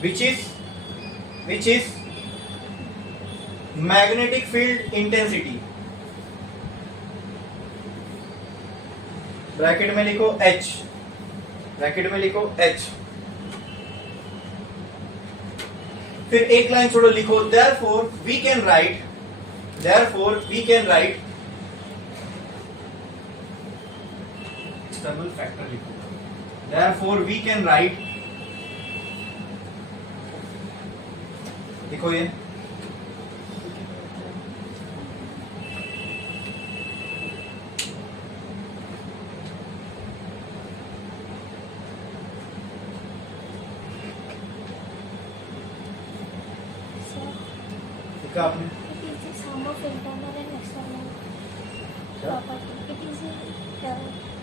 which is magnetic field intensity, bracket में लिखो H, फिर एक line छोड़ो, लिखो therefore we can write external factor लिखो, therefore we can write, लिखो ये लिखा आपने? It is the sum of internal and external property. It is the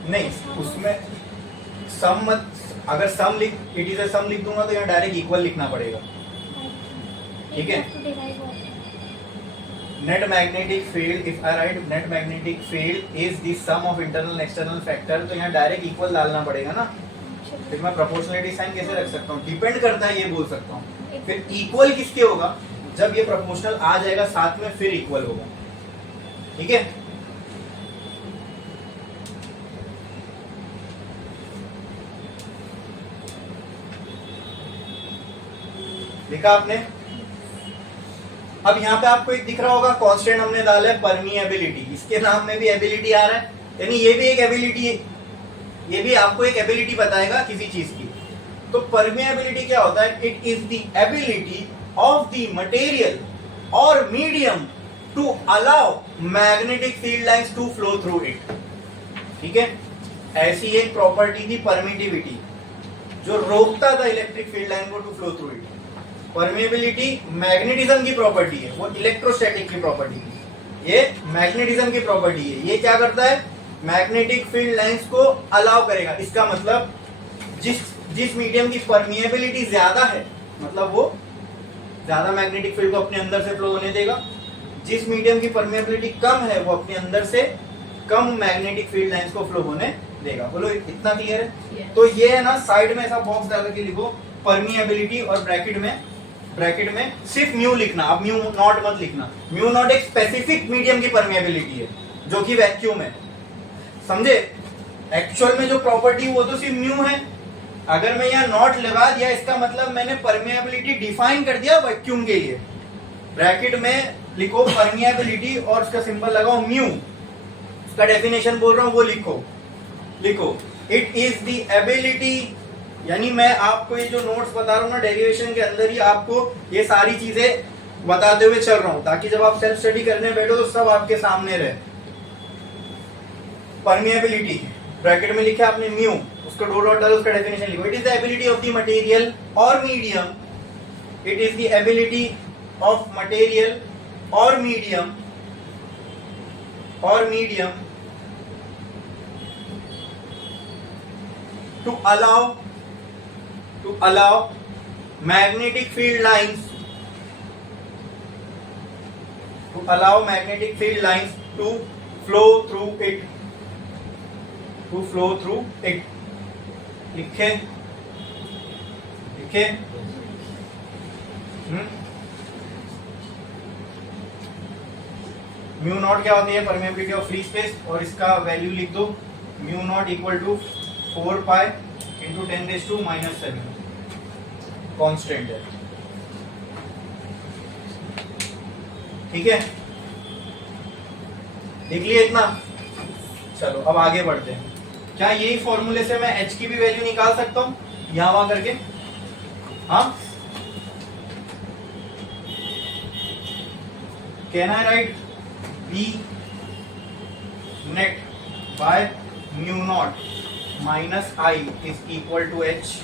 नहीं, उसमें सम मत, अगर सम लिख, इट इज अ सम लिख दूंगा तो यहाँ डायरेक्ट इक्वल लिखना पड़ेगा। ठीक है? Net magnetic field, if I write net magnetic field is the sum of internal and external factor, तो यहाँ डायरेक्ट इक्वल डालना पड़ेगा ना। फिर मैं प्रोपोर्शनलिटी साइन कैसे रख सकता हूँ? डिपेंड करता है, ये बोल सकता हूँ। फिर इक्वल किसके होगा? जब ये प्रोपोर्शनल आ जाएगा साथ में फिर इक्वल होगा। ठीक है? लिखा आपने? अब यहाँ पे आपको एक दिख रहा होगा कांस्टेंट हमने डाला है परमिएबिलिटी, इसके नाम में भी एबिलिटी आ रहा है, यानी ये भी एक एबिलिटी है, ये भी आपको एक एबिलिटी बताएगा किसी चीज की। तो परमिएबिलिटी क्या होता है? It is the ability of the material और medium to allow magnetic field lines to flow through it. ठीक है? ऐसी एक प्रॉपर्टी थी परमिटिविटी जो रोकता था इलेक्ट्रिक फील्ड लाइन को to flow through it. Permeability magnetism की प्रॉपर्टी है, वो इलेक्ट्रोस्टैटिक की प्रॉपर्टी है, ये मैग्नेटिज्म की प्रॉपर्टी है। ये क्या करता है? मैग्नेटिक फील्ड लाइंस को अलाउ करेगा। इसका मतलब जिस मीडियम की परमिएबिलिटी ज्यादा है, मतलब वो ज्यादा मैग्नेटिक फील्ड को अपने अंदर से फ्लो होने देगा। जिस मीडियम की परमिएबिलिटी कम है वो अपने अंदर से कम मैग्नेटिक फील्ड लाइंस को फ्लो होने देगा। बोलो इतना क्लियर है? Yes. तो ये है ना, साइड में ऐसा बॉक्स डाल के लिखो परमिएबिलिटी और ब्रैकेट में सिर्फ म्यू लिखना, अब म्यू नॉट मत लिखना। म्यू नॉट एक स्पेसिफिक मीडियम की परमिएबिलिटी है जो कि वैक्यूम है, समझे? एक्चुअल में जो प्रॉपर्टी वो तो सिर्फ म्यू है। अगर मैं यहाँ नॉट लगा दिया इसका मतलब मैंने परमिएबिलिटी डिफाइन कर दिया वैक्यूम के लिए। ब्रैकेट में लिखो परमिएबिलिटी और उसका सिंबल लगाओ म्यू, उसका डेफिनेशन बोल रहा हूं वो लिखो इट इज द एबिलिटी, यानी मैं आपको ये जो नोट्स बता रहा हूँ ना डेरिवेशन के अंदर ही आपको ये सारी चीजें बताते हुए चल रहा हूं ताकि जब आप सेल्फ स्टडी करने बैठो तो सब आपके सामने रहे। परमिएबिलिटी ब्रैकेट में लिखा आपने म्यू, उसका डॉट डालो, उसका डेफिनेशन लिखो। It is the ability of the material और medium it is the ability of material और medium to allow magnetic field lines to flow through it. लिखे म्यू नॉट क्या होती है? परमेबिलिटी ऑफ फ्री स्पेस, और इसका value लिख दो, mu nought equal to 4 pi into 10⁻⁻⁷ constant है। ठीक है, लिख लिया इतना। चलो अब आगे बढ़ते हैं। क्या यही फॉर्मूले से मैं h की भी वैल्यू निकाल सकता हूं यहां वहां करके? हाँ, can I write B net by mu not minus I is equal to H?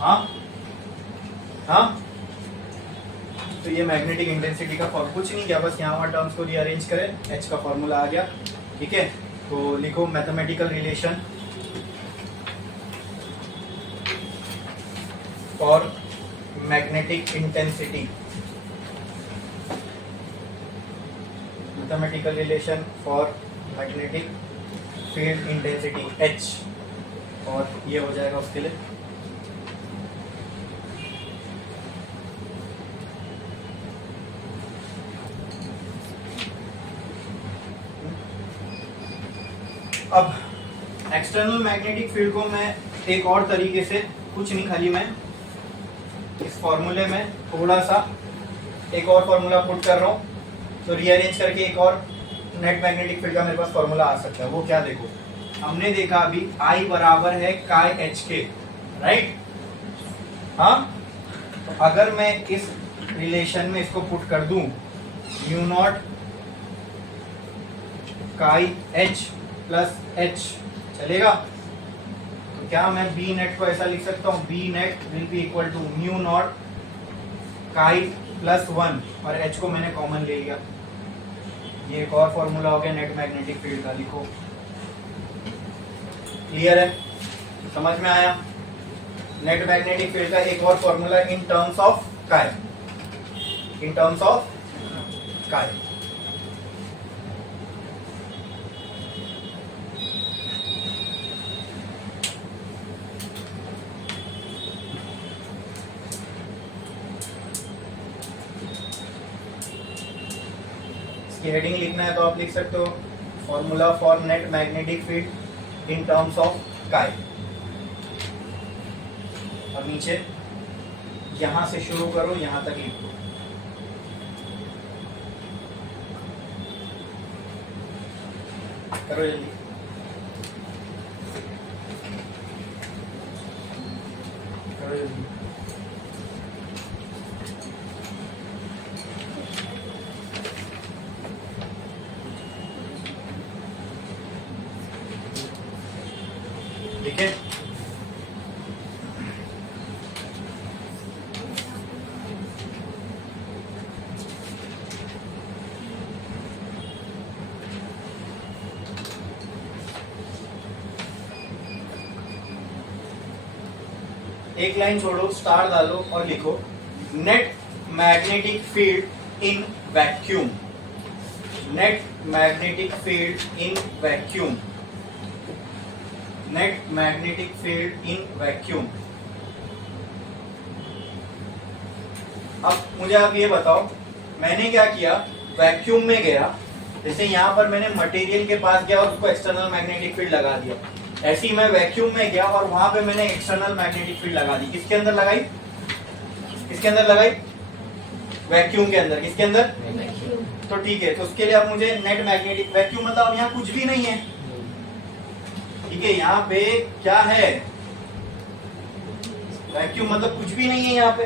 हाँ, तो ये मैग्नेटिक इंटेंसिटी का फॉर्म कुछ नहीं किया, बस यहाँ वहां टर्म्स को रीअरेंज करें, एच का फॉर्मूला आ गया। ठीक है, तो लिखो mathematical relation for magnetic intensity, mathematical relation for magnetic field intensity H, और ये हो जाएगा उसके लिए अब एक्सटर्नल मैग्नेटिक फील्ड को मैं एक और तरीके से, कुछ नहीं, खाली मैं इस फॉर्मूले में थोड़ा सा एक और फॉर्मूला पुट कर रहा हूं, तो रीअरेंज करके एक और नेट मैग्नेटिक फील्ड का मेरे पास फॉर्मूला आ सकता है। वो क्या? देखो, हमने देखा अभी I बराबर है काई एच के, राइट? हाँ, तो अगर मैं इस रिलेशन में इसको पुट कर दूं, mu naught chi H plus H, चलेगा? तो क्या मैं बी नेट को ऐसा लिख सकता हूँ, B net will be equal to mu not chi plus 1, और एच को मैंने कॉमन ले लिया। ये एक और फॉर्मूला हो गया नेट मैग्नेटिक फील्ड का, लिखो। क्लियर है? समझ में आया? नेट मैग्नेटिक फील्ड का एक और फॉर्मूला इन टर्म्स ऑफ काय, इसकी हेडिंग लिखना है तो आप लिख सकते हो, formula for net magnetic field in terms of काय, और नीचे यहां से शुरू करो, यहां तक लिख दो। करो जल्दी। करो जल्दी। ठीक है, एक लाइन छोड़ो, स्टार डालो और लिखो net magnetic field in vacuum, net magnetic field in vacuum, net magnetic field in vacuum. अब मुझे आप ये बताओ, मैंने क्या किया, वैक्यूम में गया, जैसे यहां पर मैंने मटेरियल के पास गया और उसको एक्सटर्नल मैग्नेटिक फील्ड लगा दिया, ऐसे ही मैं वैक्यूम में गया और वहां पे मैंने एक्सटर्नल मैग्नेटिक फील्ड लगा दी। किसके अंदर लगाई? किसके अंदर लगाई? वैक्यूम के अंदर। किसके अंदर? तो ठीक है, तो उसके लिए अब मुझे नेट मैग्नेटिक, वैक्यूम मतलब यहाँ कुछ भी नहीं है, ठीक है, यहाँ पे क्या है, वैक्यूम मतलब कुछ भी नहीं है यहाँ पे,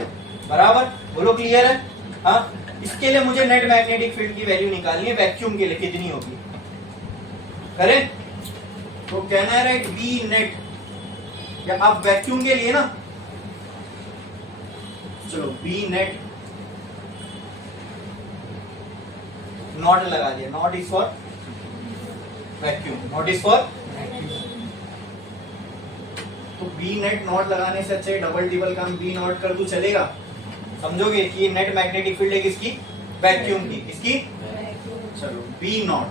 बराबर? बोलो क्लियर है? हाँ, इसके लिए मुझे नेट मैग्नेटिक फील्ड की वैल्यू निकालनी है वैक्यूम के लिए, कितनी होगी? करें तो कहना है राइट बी नेट, या आप वैक्यूम के लिए ना चलो बी नेट नॉट लगा दिया, not is for vacuum, not is for, तो बी नेट नॉट लगाने से अच्छे डबल टिबल काम बी नॉट कर दूं, चलेगा? समझोगे कि ये नेट मैग्नेटिक फील्ड है किसकी? वैक्यूम की। किसकी? चलो बी नॉट,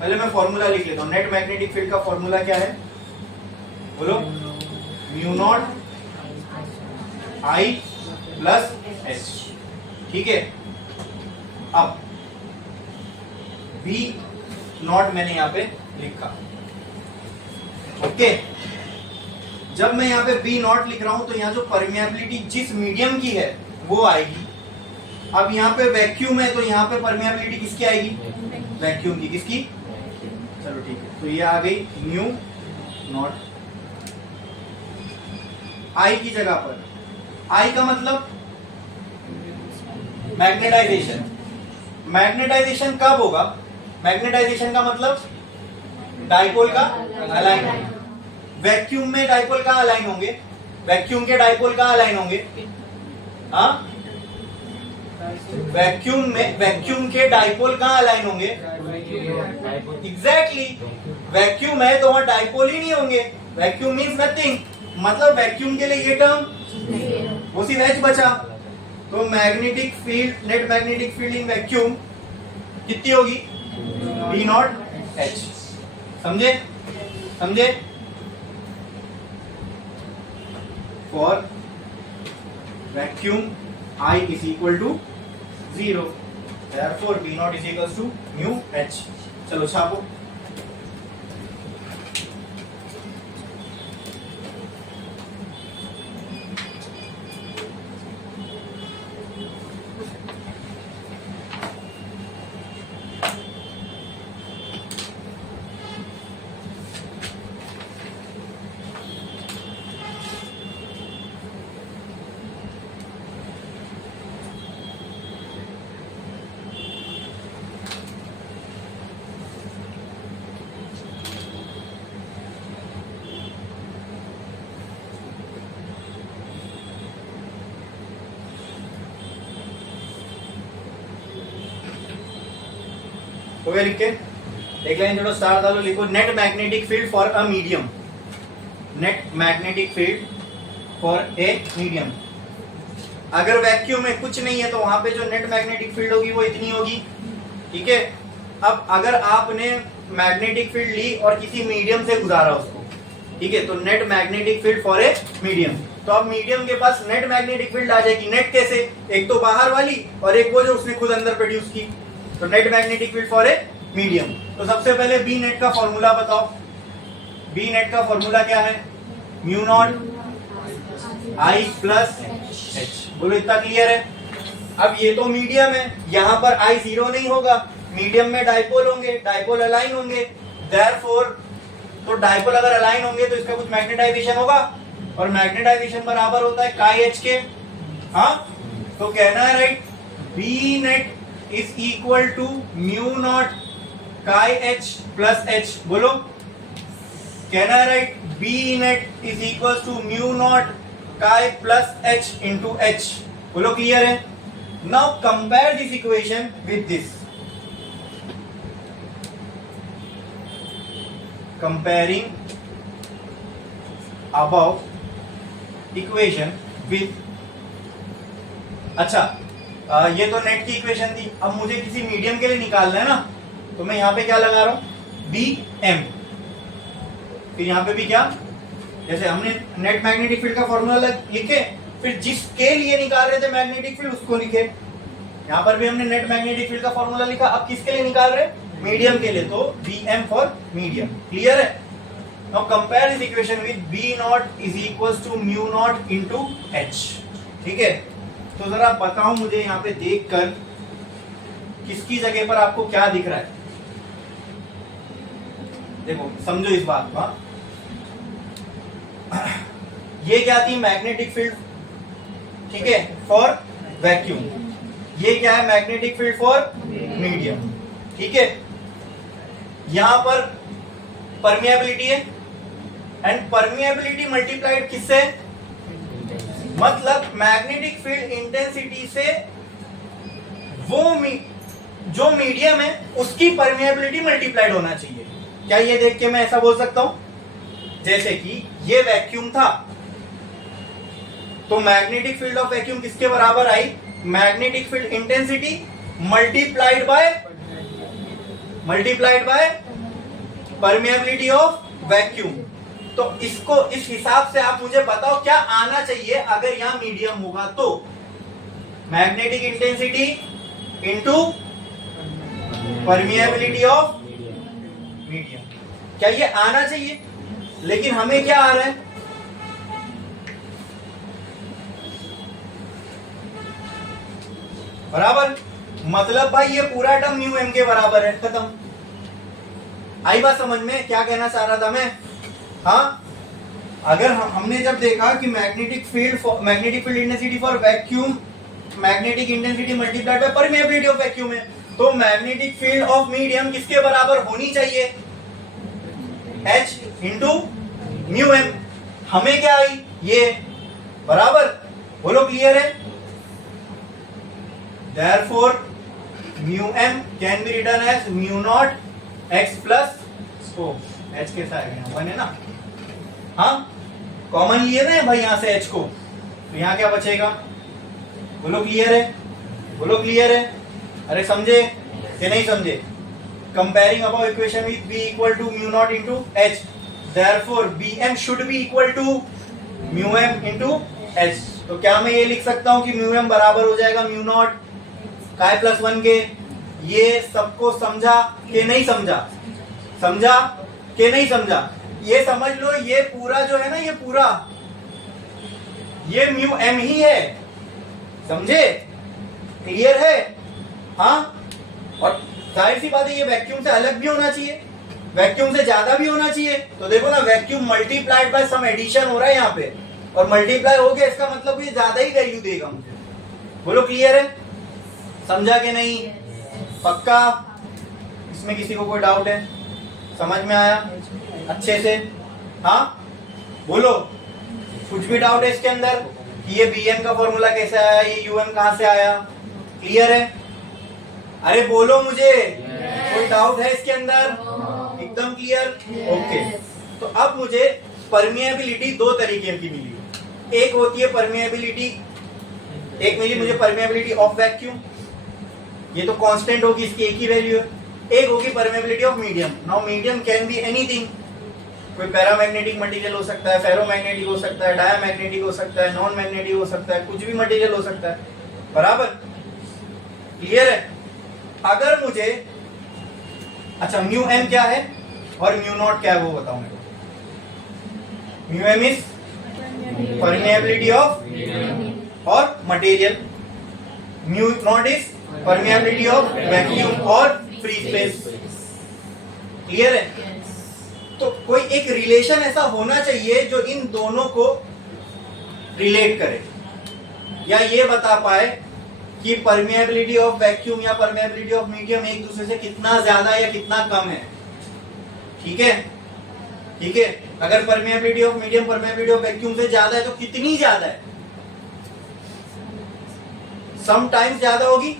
पहले मैं फॉर्मूला लिख लेता हूं। नेट मैग्नेटिक फील्ड का फॉर्मूला क्या है? बोलो। Mu not I plus H, ठीक है। अब बी नॉट मैंने यहां पे लिखा, ओके। जब मैं यहाँ पे बी नॉट लिख रहा हूं तो यहाँ जो परमिएबिलिटी जिस मीडियम की है वो आएगी। अब यहाँ पे वैक्यूम है तो यहाँ पे परमिएबिलिटी किसकी आएगी? वैक्यूम की। किसकी? चलो ठीक है, तो ये आ गई म्यू नॉट आई की जगह पर। आई का मतलब मैग्नेटाइजेशन। मैग्नेटाइजेशन कब होगा? मैग्नेटाइजेशन का मतलब डाइपोल का अलाइन। वैक्यूम में डाइपोल का अलाइन होंगे, वैक्यूम के डाइपोल का अलाइन होंगे, हाँ। वैक्यूम में वैक्यूम के डाइपोल कहां अलाइन होंगे? एग्जैक्टली, वैक्यूम है तो वहां डाइपोल ही नहीं होंगे। वैक्यूम मींस नथिंग, मतलब वैक्यूम के लिए ये टर्म वो सिर्फ एच बचा। तो magnetic field, net magnetic field in vacuum कितनी होगी? B nought H. समझे? समझे? For vacuum I is equal to 0, therefore B naught is equals to mu H। चलो छापो। हो गया लिख के? एक लाइन जोड़ो, स्टार डालो, लिखो net magnetic field for a medium. Net magnetic field for a medium. अगर वैक्यूम में कुछ नहीं है तो वहां पे जो नेट मैग्नेटिक फील्ड होगी वो इतनी होगी, ठीक है। अब अगर आपने मैग्नेटिक फील्ड ली और किसी मीडियम से गुजारा उसको, ठीक है, तो net magnetic field for a medium. तो अब मीडियम के पास नेट मैग्नेटिक फील्ड आ जाएगी। नेट कैसे? एक तो बाहर वाली और एक वो जो उसने खुद अंदर प्रोड्यूस की। तो net magnetic field for a medium. तो सबसे पहले बी नेट का फॉर्मूला बताओ। बी नेट का फॉर्मूला क्या है? Mu not I plus H. बोलो इतना क्लियर है? अब ये तो मीडियम है, यहां पर आई जीरो नहीं होगा, मीडियम में डाइपोल होंगे, डाइपोल अलाइन होंगे, देयरफॉर तो डाइपोल अगर अलाइन होंगे तो इसका कुछ मैग्नेटाइजेशन होगा, और मैग्नेटाइजेशन बराबर होता है काई एच के। हाँ, तो कहना है right, B net is equal to mu not chi H plus H. बोलो, कहना है right, B net is equal to mu not chi plus H into H. बोलो क्लियर है? Now compare this equation with this. Comparing above equation with, अच्छा ये तो net की equation थी। अब मुझे किसी मीडियम के लिए निकालना है ना, तो मैं यहां पे क्या लगा रहा हूं? B M. फिर यहां पे भी क्या, जैसे हमने नेट मैग्नेटिक फील्ड का फॉर्मूला लिखे, फिर जिसके लिए निकाल रहे थे मैग्नेटिक फील्ड उसको लिखे। यहां पर भी हमने नेट मैग्नेटिक फील्ड का फॉर्मूला लिखा। अब किसके लिए निकाल रहे? मीडियम के लिए, तो B M for medium. Clear है? Now compare this equation with B naught is equals to mu naught into H. ठीक है, तो जरा बताओ मुझे यहाँ पे देखकर किसकी जगह पर आपको क्या दिख रहा है? देखो समझो इस बात को। ये क्या थी? मैग्नेटिक फील्ड, ठीक है, फॉर वैक्यूम। ये क्या है? मैग्नेटिक फील्ड फॉर मीडियम, ठीक है। यहां पर परमिएबिलिटी है, एंड परमिएबिलिटी मल्टीप्लाइड किससे? मतलब मैग्नेटिक फील्ड इंटेंसिटी से वो जो मीडियम है उसकी परमिएबिलिटी मल्टीप्लाइड होना चाहिए। क्या ये देख के मैं ऐसा बोल सकता हूं, जैसे कि ये वैक्यूम था तो मैग्नेटिक फील्ड ऑफ वैक्यूम किसके बराबर I, magnetic field intensity multiplied by permeability of vacuum. तो इसको इस हिसाब से आप मुझे बताओ क्या आना चाहिए अगर यहां मीडियम होगा तो, magnetic intensity into permeability of medium, क्या ये आना चाहिए? लेकिन हमें क्या आ रहा है, बराबर, मतलब भाई ये पूरा टर्म म्यू एम के बराबर है, खत्म। आई बात समझ में क्या कहना चाह रहा था मैं? हाँ, अगर हमने जब देखा कि magnetic field intensity for vacuum magnetic intensity multiplied by permeability of vacuum है, तो मैग्नेटिक फील्ड ऑफ मीडियम किसके बराबर होनी चाहिए, H इंटू म्यू एम। हमें क्या आई, ये बराबर, बोलो क्लियर है? Therefore, mu m can be written as mu naught x plus h के साथ यहाँ बने ना, हाँ कॉमन लिए ना भाई यहाँ से h को, तो यहाँ क्या बचेगा, बोलो क्लियर है, बोलो क्लियर है? अरे समझे कि नहीं समझे? Comparing above equation with b equal to mu nought into h, therefore bm should be equal to mu m into h। तो क्या मैं ये लिख सकता हूँ कि म्यू m बराबर हो जाएगा म्यू नॉट काय प्लस 1 के? ये सबको समझा कि नहीं समझा, समझा कि नहीं समझा? ये समझ लो, ये पूरा जो है ना, ये पूरा ये म्यू एम ही है, समझे? क्लियर है? हाँ, और जाहिर सी बात है ये वैक्यूम से अलग भी होना चाहिए, वैक्यूम से ज्यादा भी होना चाहिए। तो देखो ना, vacuum multiplied by sum addition हो रहा है यहाँ पे, और मल्टीप्लाई हो गया, इसका मतलब ये ज्यादा ही वैल्यू देगा मुझे। बोलो क्लियर है? समझा कि नहीं? पक्का? इसमें किसी को कोई डाउट है? समझ में आया अच्छे से? हाँ बोलो, कुछ भी डाउट है इसके अंदर कि ये bm का फॉर्मूला कैसे आया, ये um कहां से आया? क्लियर है? अरे बोलो मुझे, कोई डाउट है इसके अंदर? एकदम क्लियर? ओके। तो अब मुझे परमिएबिलिटी दो तरीके की मिली, एक होती है परमिएबिलिटी, एक मिली मुझे परमिएबिलिटी ऑफ वैक्यूम, ये तो कांस्टेंट होगी, इसकी एक ही वैल्यू है। एक होगी permeability of medium. Now medium can be anything, कोई पैरामैग्नेटिक मटेरियल हो सकता है, फेरोमैग्नेटिक हो सकता है, डायामैग्नेटिक हो सकता है, नॉन मैग्नेटिक हो सकता है, कुछ भी मटेरियल हो सकता है, बराबर? क्लियर है? अगर मुझे, अच्छा म्यू एम क्या है और म्यू नॉट क्या है वो बताओ मेरे को। Mu M is permeability of और material, mu not is permeability of vacuum और फ्री स्पेस। क्लियर है? तो कोई एक रिलेशन ऐसा होना चाहिए जो इन दोनों को रिलेट करे, या ये बता पाए कि परमिएबिलिटी ऑफ वैक्यूम या परमिएबिलिटी ऑफ मीडियम एक दूसरे से कितना ज्यादा या कितना कम है। ठीक है? ठीक है, अगर permeability of medium permeability of vacuum से ज्यादा है तो कितनी ज्यादा है? सम टाइम्स ज्यादा होगी,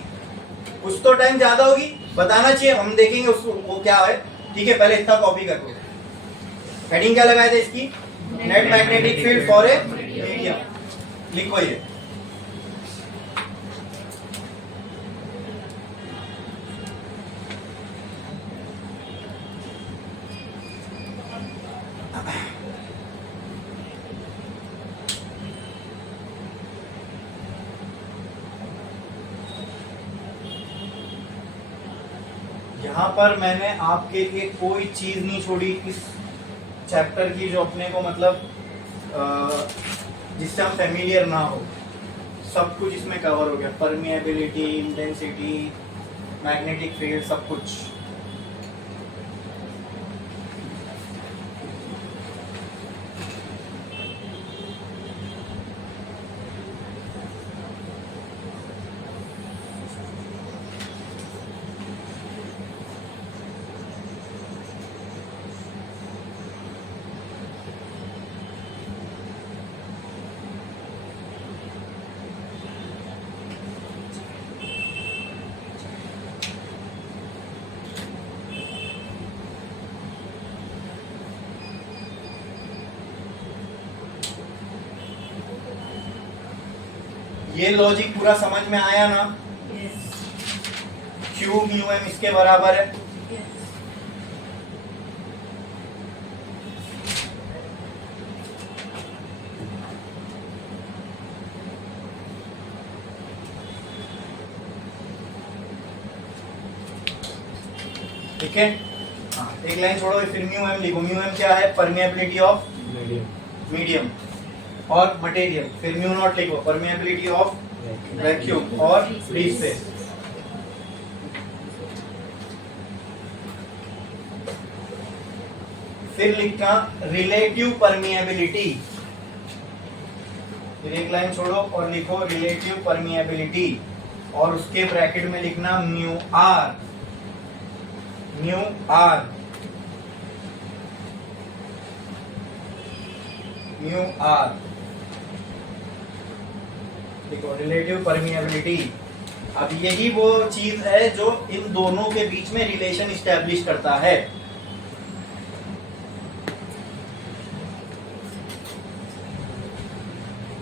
कुछ तो टाइम ज्यादा होगी, बताना चाहिए, हम देखेंगे उसको वो क्या है। ठीक है, पहले इतना कॉपी कर लो। हेडिंग क्या लगाए थे इसकी? Net magnetic field for a medium. लिखो ये, यहाँ पर मैंने आपके लिए कोई चीज नहीं छोड़ी इस चैप्टर की जो अपने को मतलब जिससे हम फेमिलियर ना हो, सब कुछ इसमें कवर हो गया। परमिएबिलिटी, इंटेंसिटी, मैग्नेटिक फील्ड, सब कुछ। ये लॉजिक पूरा समझ में आया ना? क्यू म्यू एम इसके बराबर है। ठीक है, हाँ एक लाइन छोड़ो, फिर म्यू एम लिखो। म्यू एम क्या है? परमिएबिलिटी ऑफ मीडियम और मटेरियल। फिर म्यू नॉट लिखो, परमिएबिलिटी ऑफ वैक्यूम और फ्री स्पेस। फिर लिखना रिलेटिव परमिएबिलिटी। फिर एक लाइन छोड़ो और लिखो रिलेटिव परमिएबिलिटी, और उसके ब्रैकेट में लिखना mu R. Mu R, mu R देखो, रिलेटिव परमिएबिलिटी। अब यही वो चीज है जो इन दोनों के बीच में रिलेशन इस्टेब्लिश करता है।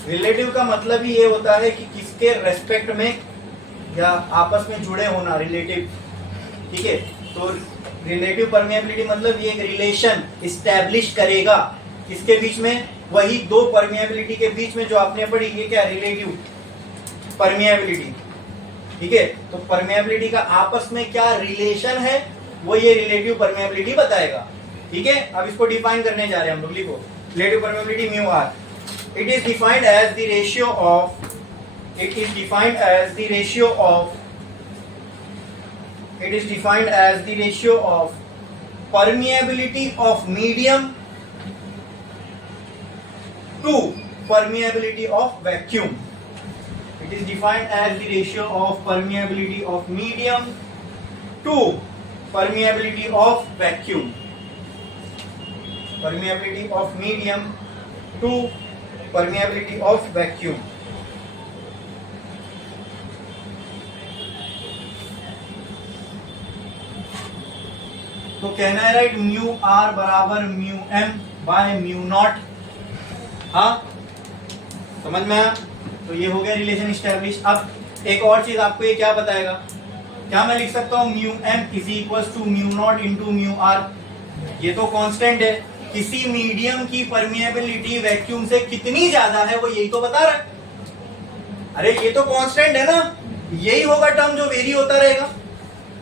रिलेटिव का मतलब ही ये होता है कि किसके रेस्पेक्ट में या आपस में जुड़े होना, रिलेटिव। ठीक है, तो रिलेटिव परमिएबिलिटी मतलब ये एक रिलेशन इस्टेब्लिश करेगा किसके बीच में? वही दो परमिएबिलिटी के बीच में जो आपने पढ़ी, ये क्या? Relative permeability. ठीक है, तो परमिएबिलिटी का आपस में क्या रिलेशन है, वो ये रिलेटिव परमिएबिलिटी बताएगा। ठीक है, अब इसको डिफाइन करने जा रहे हैं हम लोग। लिखो relative permeability mu R. It is defined as the ratio of, it is defined as the ratio of, it is defined as the ratio of permeability of medium to permeability of vacuum. It is defined as the ratio of permeability of medium to permeability of vacuum. Permeability of medium to permeability of vacuum. तो कहना है right, mu R बराबर mu M by mu nought. हाँ, समझ में आया? तो ये हो गया रिलेशन इस्टेब्लिश। अब एक और चीज आपको ये क्या बताएगा, क्या मैं लिख सकता हूँ mu M is equal to mu nought into mu R. ये तो कांस्टेंट है, किसी मीडियम की परमिएबिलिटी वैक्यूम से कितनी ज्यादा है वो यही तो बता रहा है। अरे ये तो कांस्टेंट है ना, यही होगा टर्म जो वेरी होता रहेगा।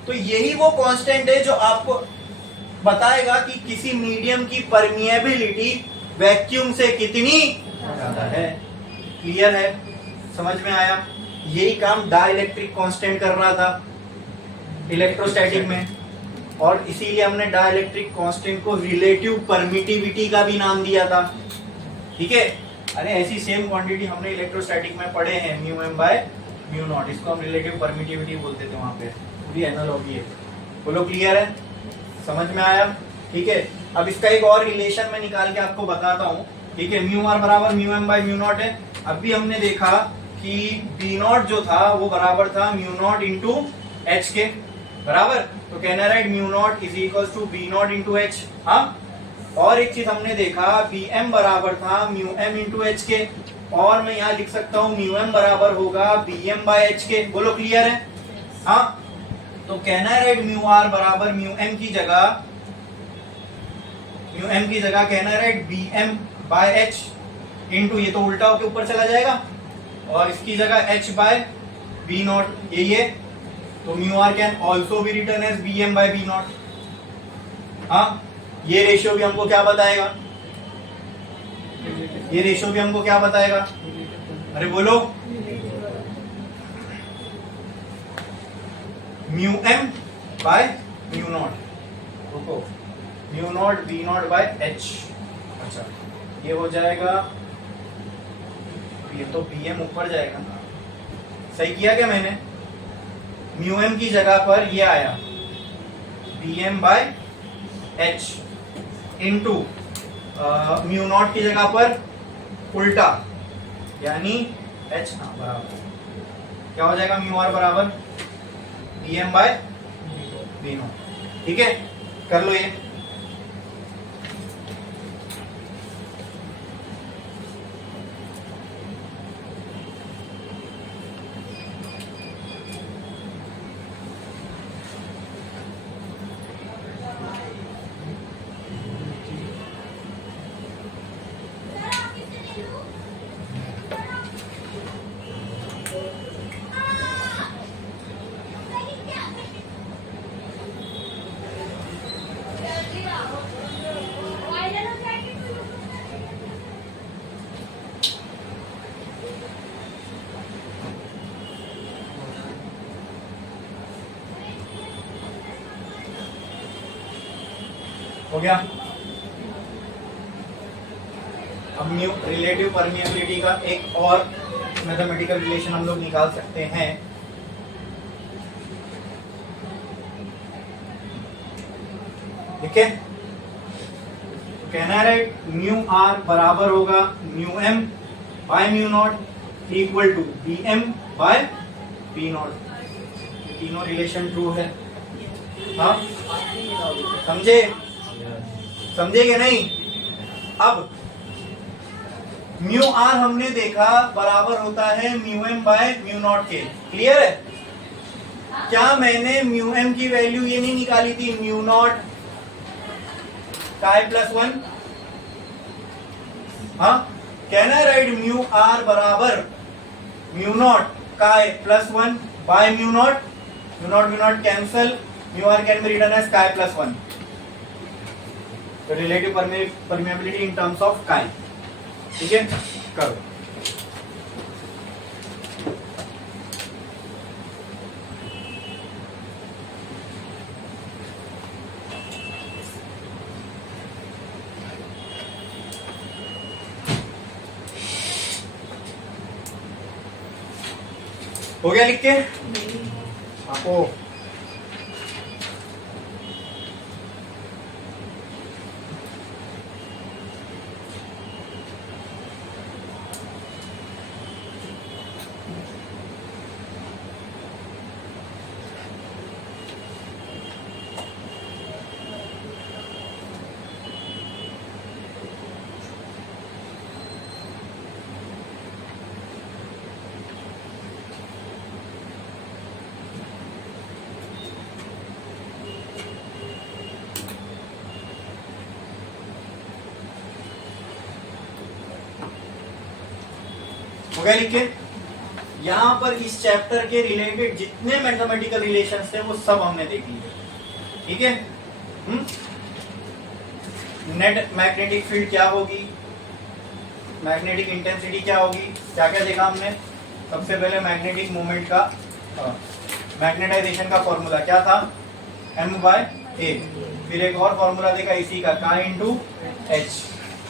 तो यही वो कांस्टेंट है जो आपको बताएगा कि किसी मीडियम की परमिएबिलिटी वैक्यूम से कितनी ज्यादा है। क्लियर है? समझ में आया? यही काम डाइलेक्ट्रिक कांस्टेंट कर रहा था इलेक्ट्रोस्टैटिक में, और इसीलिए हमने डाइलेक्ट्रिक कांस्टेंट को रिलेटिव परमिटिविटी का भी नाम दिया था। ठीक है, अरे ऐसी सेम क्वांटिटी हमने इलेक्ट्रोस्टैटिक में पढ़े हैं, mu M by mu nought. इसको हम रिलेटिव परमिटिविटी बोलते थे वहां पे। पूरी एनालॉजी है। बोलो क्लियर है? समझ में आया? ठीक है, अब इसका एक और रिलेशन मैं निकाल के आपको बताता हूँ। ठीक है, म्यू आर बराबर mu M by mu nought है। अभी हमने देखा कि बी नॉट जो था वो बराबर था म्यू नॉट इंटू एच के बराबर। तो कहना right, mu not is equal to B nought into H. हाँ, और एक चीज हमने देखा, बी एम बराबर था म्यू एम इंटू एच के, और मैं यहाँ लिख सकता हूँ म्यू एम बराबर होगा बी एम बाय एच के। बोलो क्लियर है? हाँ, तो कहना है राइट, म्यू आर बराबर म्यू एम की जगह, म्यू एम की जगह कहना है right B M by H into, ये तो उल्टा होके ऊपर चला जाएगा, और इसकी जगह एच बाय बी नॉट, यही है। तो mu R can also be written as B M by B nought. हाँ, ये रेशियो भी हमको क्या बताएगा, ये रेशियो भी हमको क्या बताएगा? अरे बोलो, mu M by mu naught, रुको, mu naught B naught by H. अच्छा, ये हो जाएगा, ये तो बी एम ऊपर जाएगा ना। सही किया क्या मैंने? म्यू एम की जगह पर ये आया B M by H into mu nought की जगह पर उल्टा, यानी एच बराबर क्या हो जाएगा? म्यू आर बराबर B M by B nought. ठीक है, कर लो ये। हो गया। अब म्यू रिलेटिव परमिएबिलिटी का एक और मैथमेटिकल रिलेशन हम लोग निकाल सकते हैं। ठीक है, कहना है म्यू आर बराबर होगा mu M by mu nought equal to B M by B nought. तीनों रिलेशन ट्रू है। हाँ, समझे? समझेगे नहीं? अब म्यू आर हमने देखा बराबर होता है mu M by mu nought के। क्लियर है? क्या मैंने म्यू एम की वैल्यू ये नहीं निकाली थी, म्यू नॉट काई प्लस 1? हाँ, कहना राइट, म्यू आर बराबर mu not chi plus 1 by mu naught cancel, mu R can be written as chi plus 1। Relative permeability in terms of chi. ठीक है, करो। हो गया लिख के आपको? हो गया लिख के? यहां पर इस चैप्टर के रिलेटेड जितने मैथमेटिकल रिलेशंस थे वो सब हमने देख लिए। ठीक है? नेट मैग्नेटिक फील्ड क्या होगी, मैग्नेटिक इंटेंसिटी क्या होगी, क्या क्या देखा हमने? सबसे पहले मैग्नेटिक मोमेंट का मैग्नेटाइजेशन का फॉर्मूला क्या था, m/a। फिर एक और फॉर्मूला देखा इसी का, का इंटू एच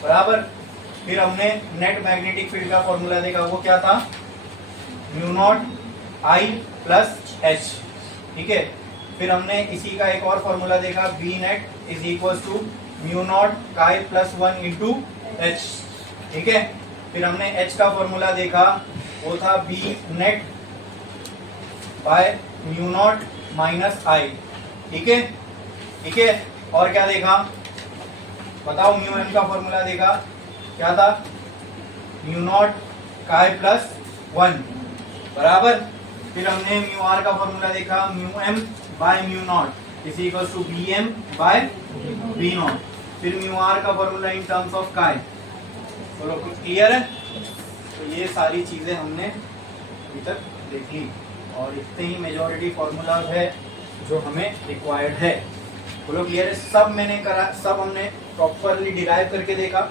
बराबर। फिर हमने नेट मैग्नेटिक फील्ड का फॉर्मूला देखा, वो क्या था, mu not I plus H. ठीक है, फिर हमने इसी का एक और फॉर्मूला देखा, B net is equal to mu not chi plus 1 into H. ठीक है, फिर हमने एच का फॉर्मूला देखा, वो था B net by mu not minus I. ठीक है, ठीक है, और क्या देखा बताओ? म्यू एम का फॉर्मूला देखा, क्या था, म्यू नॉट काई प्लस 1 बराबर। फिर हमने म्यू आर का फॉर्मूला देखा, mu M by mu not is equal to B M by B nought. फिर म्यू आर का formula in terms of chi. बोलो, कुछ क्लियर है? तो ये सारी चीजें हमने अभी तक देख ली और इतने ही मेजॉरिटी फॉर्मूला है जो हमें रिक्वायर्ड है। बोलो क्लियर है? सब मैंने करा, सब हमने प्रॉपरली डिराइव करके देखा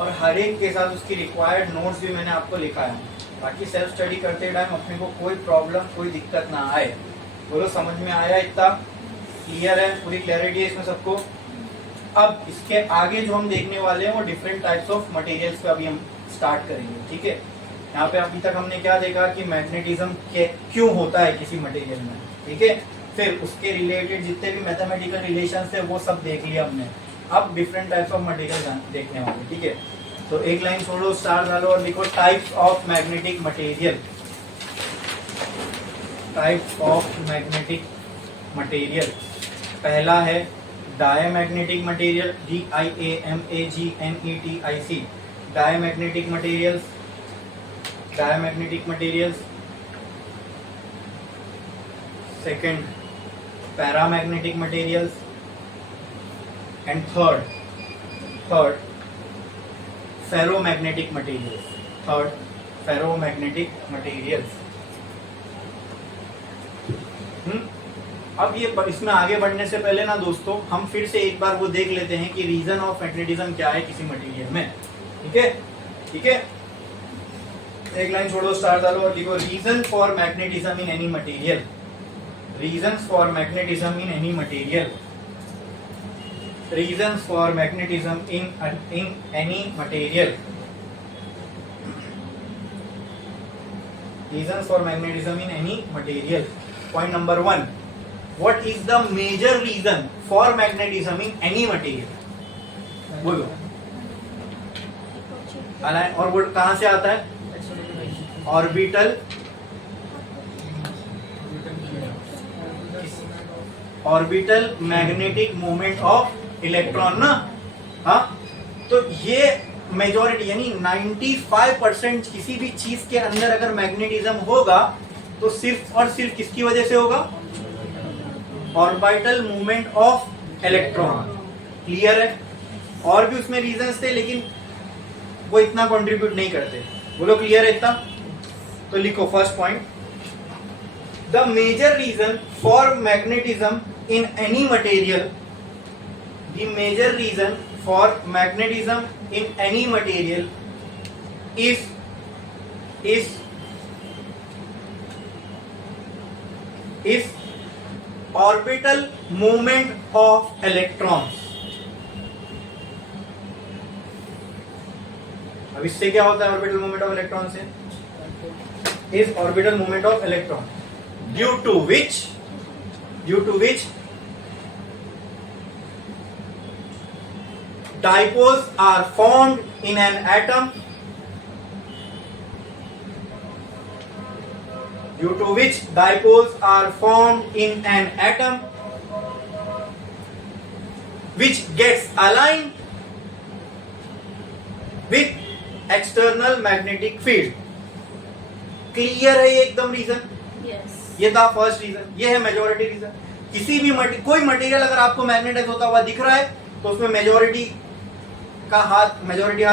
और हर एक के साथ उसकी रिक्वायर्ड नोट्स भी मैंने आपको लिखा है, ताकि सेल्फ स्टडी करते टाइम अपने को कोई प्रॉब्लम, कोई दिक्कत ना आए। बोलो समझ में आया? इतना क्लियर है? पूरी क्लैरिटी है इसमें सबको? अब इसके आगे जो हम देखने वाले हैं वो डिफरेंट टाइप्स ऑफ मटेरियल्स पे अभी हम स्टार्ट करेंगे। ठीक है, यहाँ पे अभी तक हमने क्या देखा कि मैग्नेटिज्म क्यों होता है किसी मटेरियल में। ठीक है, फिर उसके रिलेटेड जितने भी मैथमेटिकल रिलेशंस है वो सब देख लिया हमने। अब डिफरेंट टाइप्स ऑफ मटेरियल देखने वाले। ठीक है, तो एक लाइन छोड़ो, स्टार डालो और लिखो types of magnetic material. Types of magnetic material. पहला है diamagnetic material, DIAMAGNETIC, diamagnetic materials, diamagnetic materials. Second paramagnetic materials and third ferromagnetic materials. Third ferromagnetic materials. अब ये इसमें आगे बढ़ने से पहले ना दोस्तों, हम फिर से एक बार वो देख लेते हैं कि रीजन ऑफ मैग्नेटिज्म क्या है किसी मटेरियल में। ठीक है, ठीक है, एक लाइन छोड़ो, स्टार डालो और लिखो reason for magnetism in any material. Reasons for magnetism in any material. reasons for magnetism in any material. Reasons for magnetism in any material. Point number 1. What is the major reason for magnetism in any material? बोलो. Align और वो कहाँ से आता है? Orbital magnetic moment of electron ना. हाँ, तो ये मेजॉरिटी यानी 95% किसी भी चीज के अंदर अगर मैग्नेटिज्म होगा तो सिर्फ और सिर्फ किसकी वजह से होगा? Orbital movement of electron. Clear है? और भी उसमें रीजंस थे लेकिन वो इतना कंट्रीब्यूट नहीं करते. बोलो क्लियर है इतना? तो लिखो first point. The major reason for magnetism in any material. The major reason for magnetism in any material is orbital movement of electrons. अब इससे क्या होता है ऑर्बिटल मूवमेंट ऑफ इलेक्ट्रॉन से? Is orbital movement of electron due to which dipoles are formed in an atom, due to which dipoles are formed in an atom which gets aligned with external magnetic field. Clear है ये एकदम reason? Yes. ये था first reason. ये है majority reason. किसी भी कोई मटेरियल अगर आपको मैग्नेटाइज होता हुआ दिख रहा है तो उसमें मेजॉरिटी हाथ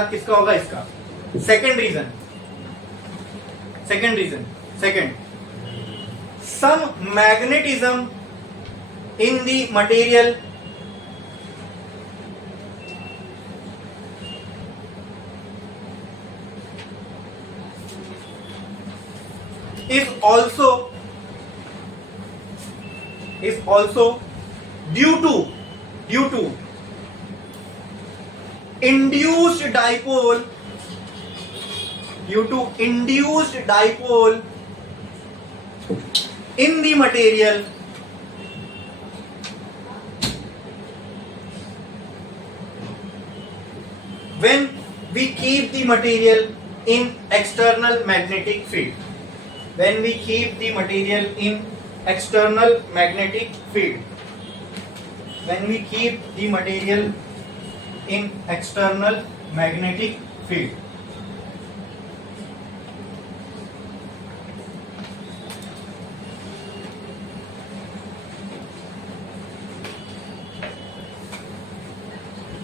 किसका होगा? इसका. Second reason some magnetism in the material is also due to induced dipole in the material when we keep the material in external magnetic field. When we keep the material in external magnetic field. When we keep the material in external magnetic field.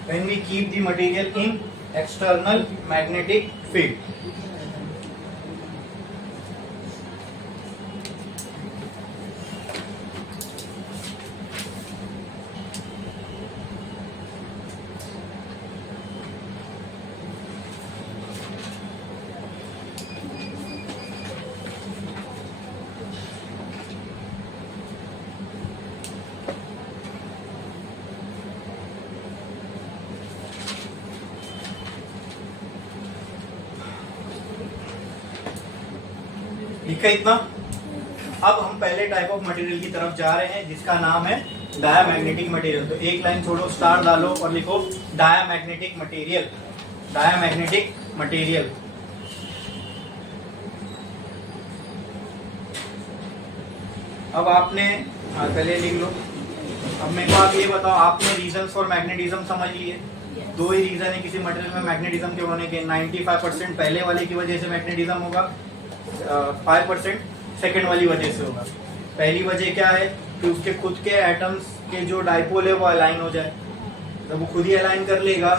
When we keep the material in external magnetic field. लिखा इतना. अब हम पहले type of material की तरफ जा रहे हैं जिसका नाम है डायामैग्नेटिक मटेरियल. तो एक लाइन छोड़ो, स्टार डालो और लिखो डायामैग्नेटिक मटेरियल. अब आपने पहले लिख लो. अब मेरे को आप ये बताओ, आपने रीजंस फॉर मैग्नेटिज्म समझ लिए. दो ही रीजन है किसी मटेरियल में मैग्नेटिज्म के होने के. 95% पहले वाले की वजह से मैग्नेटिज्म होगा, 5% सेकेंड वाली वजह से होगा. पहली वजह क्या है कि उसके खुद के एटम्स के जो डाइपोल है वो अलाइन हो जाए. जब वो खुद ही अलाइन कर लेगा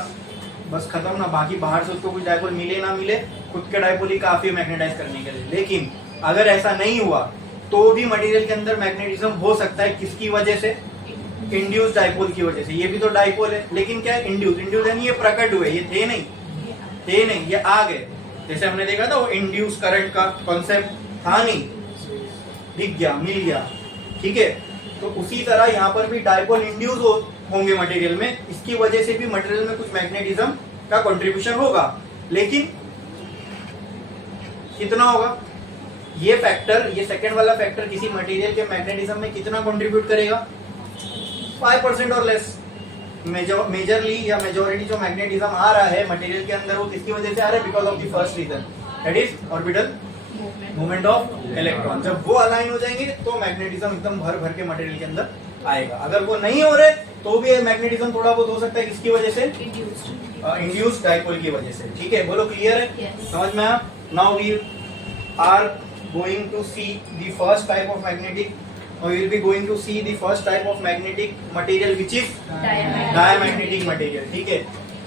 बस खत्म ना. बाकी बाहर से उसको कुछ डाइपोल मिले ना मिले, खुद के डाइपोल ही काफी मैग्नेटाइज करने के लिए. लेकिन अगर ऐसा नहीं हुआ तो भी मटेरियल के अंदर मैग्नेटिज्म हो सकता है. किसकी वजह से? इंड्यूस डाइपोल की वजह से. ये भी तो डाइपोल है लेकिन क्या है? इंड्यूस यानी ये प्रकट हुए, ये थे नहीं, ये आ गए. जैसे हमने देखा था वो इंड्यूस करंट का कॉन्सेप्ट था नहीं, दिख गया, मिल गया. ठीक है. तो उसी तरह यहाँ पर भी डाइपोल इंड्यूस होंगे मटेरियल में, इसकी वजह से भी मटेरियल में कुछ मैग्नेटिज्म का कंट्रीब्यूशन होगा, लेकिन कितना होगा? ये फैक्टर, ये सेकंड वाला फैक्टर किसी मटेरियल के मैग्नेटिज्म में कितना कंट्रीब्यूट करेगा? 5% और लेस। मेजरली या मेजोरिटी जो मैग्नेटिज्म आ रहा है मटेरियल के अंदर, वो किसकी वजह से आ रहा है? Because of the first reason, that is orbital movement of electron. जब वो अलाइन हो जाएंगे तो मैग्नेटिज्म एकदम भर भर के मटेरियल के अंदर आएगा। अगर वो नहीं हो रहे तो भी मैग्नेटिज्म थोड़ा बहुत हो सकता है, किसकी वजह से? इंड्यूस्ड डाइपोल की वजह से। ठीक है, बोलो क्लियर है? Yes. समझ में आया? Now we are going to see the first type of magnetic, we will be going to see the first type of magnetic material which is diamagnetic material। ठीक है,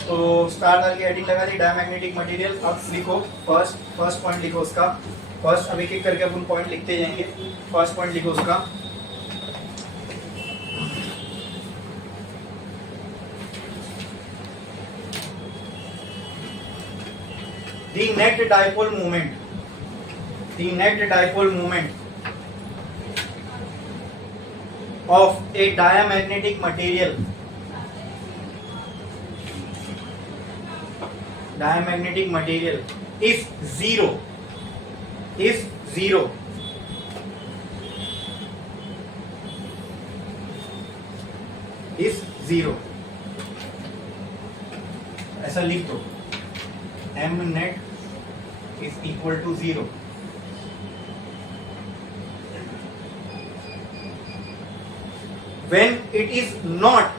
तो स्टार डाल के हेडिंग लगा दी diamagnetic material। अब लिखो first point लिखो उसका। फर्स्ट अब एक एक करके अपन पॉइंट लिखते जाएंगे। फर्स्ट पॉइंट लिखो उसका, the net dipole moment, the net dipole moment of a diamagnetic material, diamagnetic material is zero, is zero, is zero। ऐसा लिख दो, m net is equal to zero। when it is not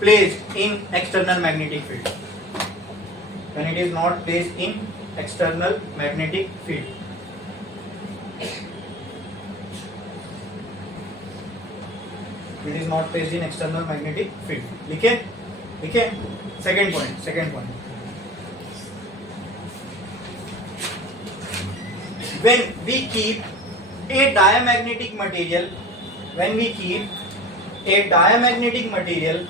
placed in external magnetic field, when it is not placed in external magnetic field, it is not placed in external magnetic field। लिखे लिखे। Second point, when we keep a diamagnetic material, when we keep a diamagnetic material,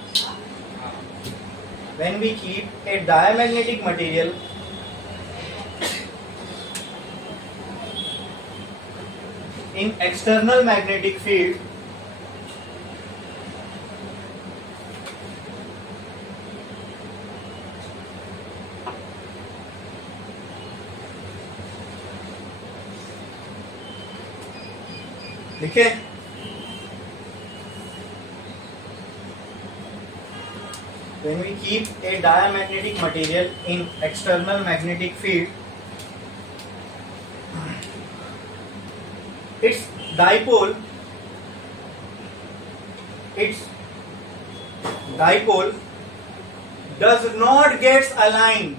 when we keep a diamagnetic material in external magnetic field, लिखे। When we keep a diamagnetic material in external magnetic field, its dipole does not gets aligned,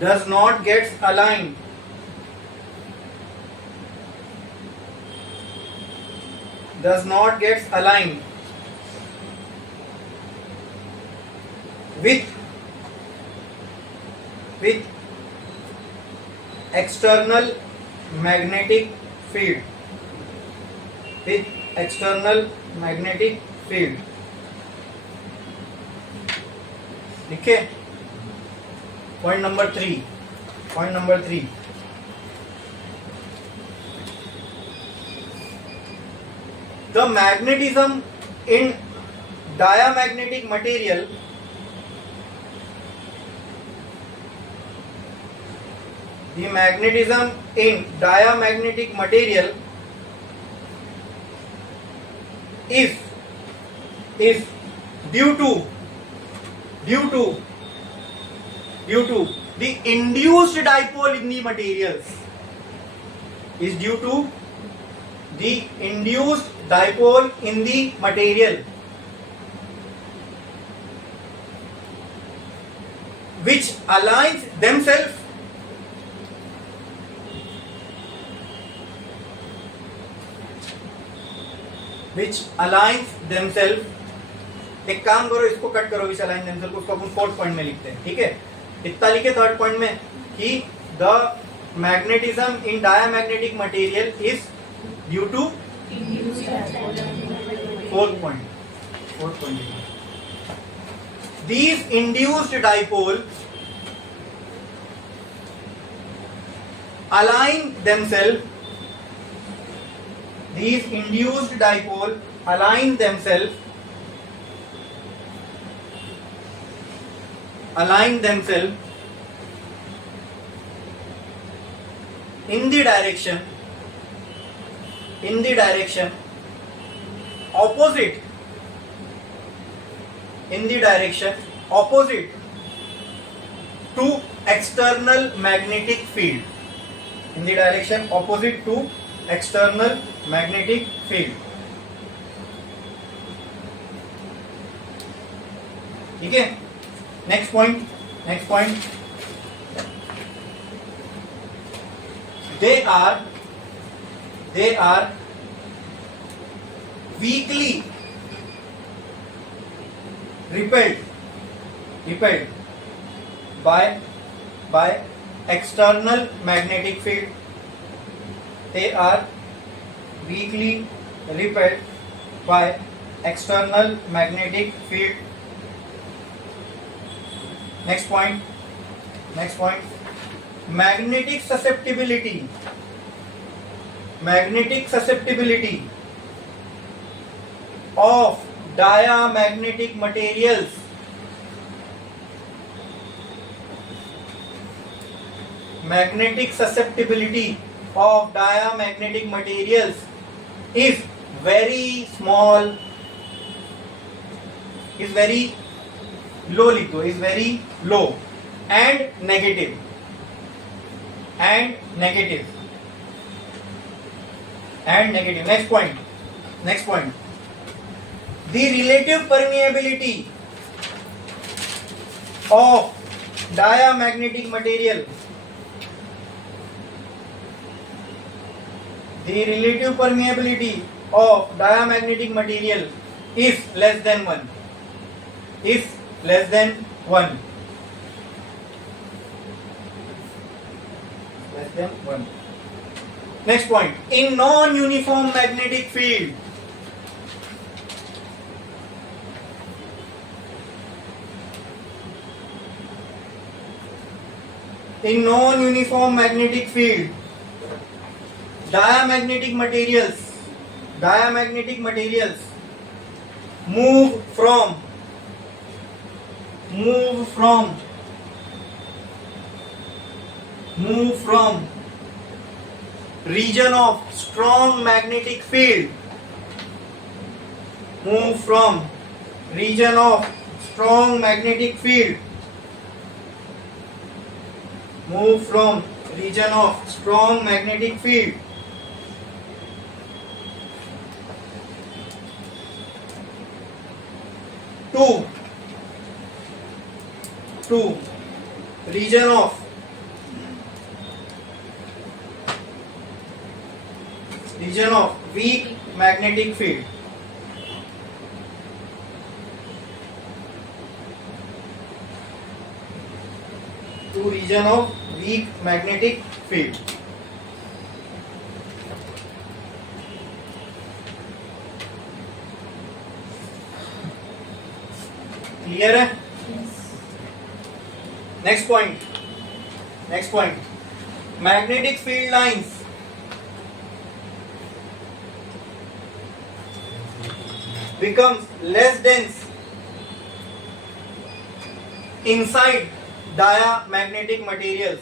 does not gets aligned does not gets aligned with external magnetic field, with external magnetic field। लिखे। Point number three, the magnetism in diamagnetic material is due to the induced dipole in the materials, is due to the induced dipole in the material, which aligns themselves एक काम करो, इसको cut करो, विच align themselves, उसको अपन fourth point में लिखते हैं। ठीक है, इतना लिखे थर्ड पॉइंट में कि the magnetism in diamagnetic material is due to fourth point these induced dipole align themselves these induced dipole align themselves in the direction opposite to external magnetic field. In the direction opposite to external magnetic field. ठीक है, next point. They are weakly repelled by external magnetic field. They are weakly repelled by external magnetic field. Next point. Magnetic susceptibility of diamagnetic materials is very small, is very low and negative. Next point. The relative permeability of diamagnetic material is less than 1. Next point. In non-uniform magnetic field, diamagnetic materials move from region of strong magnetic field to region of weak magnetic field. Clear है? Next point. Magnetic field lines becomes less dense inside diamagnetic materials.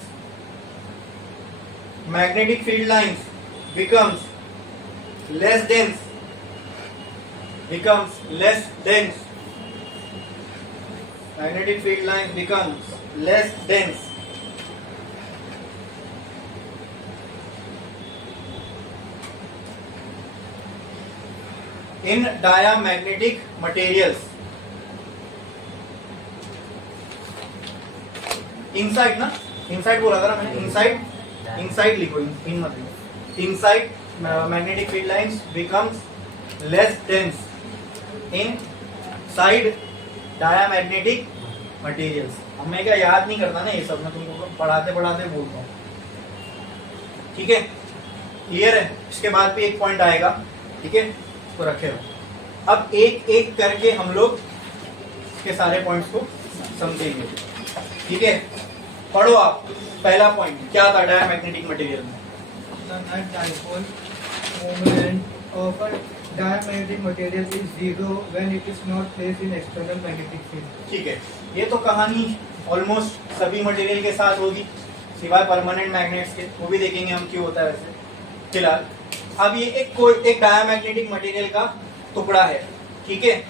Magnetic field lines becomes less dense magnetic field line becomes less dense in diamagnetic materials. Inside ना, inside बोला था ना मैंने, inside लिखो, in मत लिखो. Inside magnetic field lines becomes less dense inside diamagnetic materials. हमें क्या याद नहीं करता ना ये सब, मैं तुमको पढ़ाते बोलता हूँ. ठीक है, क्लियर है? इसके बाद भी एक पॉइंट आएगा, ठीक है, इसको रखे रहो. अब एक एक करके हम लोग इसके सारे पॉइंट्स को समझेंगे. ठीक है, पढ़ो आप. पहला पॉइंट क्या था डायमैग्नेटिक मटेरियल में? that dipole moment of a diamagnetic material is zero when it is not placed in external magnetic field. ठीक है, ये तो कहानी ऑलमोस्ट सभी मटेरियल के साथ होगी सिवाय परमानेंट मैग्नेट्स के, वो भी देखेंगे हम क्यों होता है वैसे। फिलहाल अब ये एक डायमैग्नेटिक मटेरियल का टुकड़ा है, ठीक है।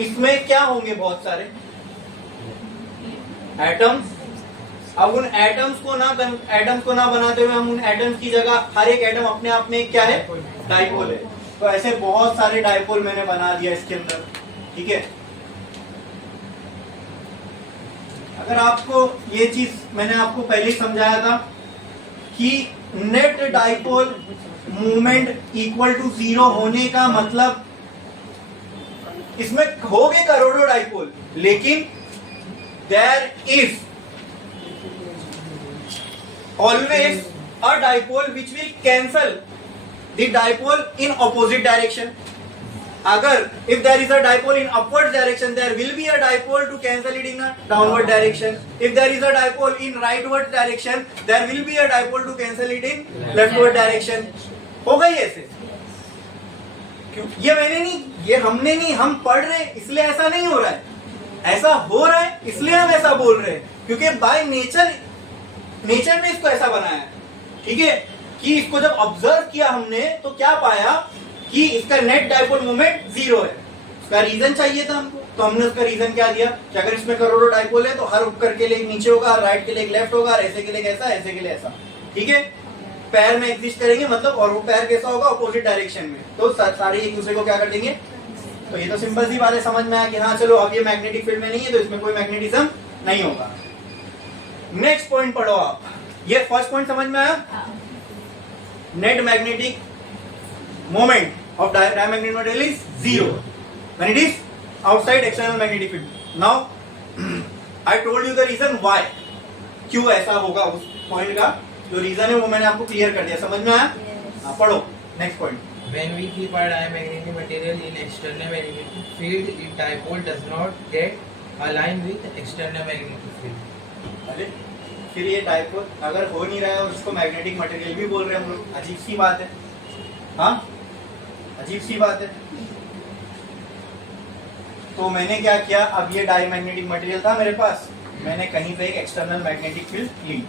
इसमें क्या होंगे, बहुत सारे एटम्स। अब उन एटम्स को ना बनाते हुए हम उन एटम्स की जगह हर एक एटम अपने आप में क्या है, डाइपोल है। तो ऐसे बहुत सारे डाइपोल मैंने बना दिया इसके अंदर, ठीक है। अगर आपको ये चीज मैंने आपको पहले ही समझाया था कि net dipole movement equal to 0 होने का मतलब, इसमें हो गए करोड़ों डाइपोल, लेकिन there is always a dipole which will cancel the dipole in opposite direction. अगर if there is a dipole in upward direction, there will be a dipole to cancel it in a downward direction. If there is a dipole in rightward direction, there will be a dipole to cancel it in leftward direction. हो गई ऐसे? क्यों? ये मैंने नहीं, ये हमने नहीं, हम पढ़ रहे इसलिए ऐसा नहीं हो रहा है, ऐसा हो रहा है इसलिए हम ऐसा बोल रहे हैं, क्योंकि बाय नेचर ने इसको ऐसा बनाया है, ठीक है। कि इसको जब ऑब्जर्व किया हमने तो क्या पाया कि इसका नेट डाइपोल मोमेंट 0 है। उसका रीजन चाहिए था हमको, तो हमने उसका रीजन क्या दिया कि अगर इसमें करोड़ों डाइपोल है तो हर उपकर के लिए एक नीचे होगा, राइट के लिए एक लेफ्ट होगा, ऐसे के लिए ऐसा, ऐसे के लिए ऐसा, ठीक है। पैर में एग्जिस्ट करेंगे मतलब, और वो पैर कैसा होगा, अपोजिट डायरेक्शन में, तो सारे एक दूसरे को क्या कर देंगे। तो ये तो सिंपल सी बात है, समझ में आया कि हाँ चलो अब ये मैग्नेटिक फील्ड में नहीं है तो इसमें कोई मैग्नेटिज्म नहीं होगा। नेक्स्ट पॉइंट पढ़ो आप, ये फर्स्ट पॉइंट समझ में आया। Net magnetic moment of diamagnetic material is 0 when it is outside external magnetic field. Now I told you the reason why, क्यों ऐसा होगा, उस पॉइंट का जो रीजन है वो मैंने आपको क्लियर कर दिया, समझ में आया। हाँ पढ़ो next point. When we keep our diamagnetic material in external magnetic field, its dipole does not get aligned with external magnetic field. अरे फिर ये डाइपोल अगर हो नहीं रहा है और इसको मैग्नेटिक मटेरियल भी बोल रहे हैं हम लोग, अजीब सी बात है। हाँ अजीब सी बात है। तो मैंने क्या किया, अब ये डायमैग्नेटिक मटेरियल था मेरे पास, मैंने कहीं पे एक एक्सटर्नल मैग्नेटिक फील्ड ली,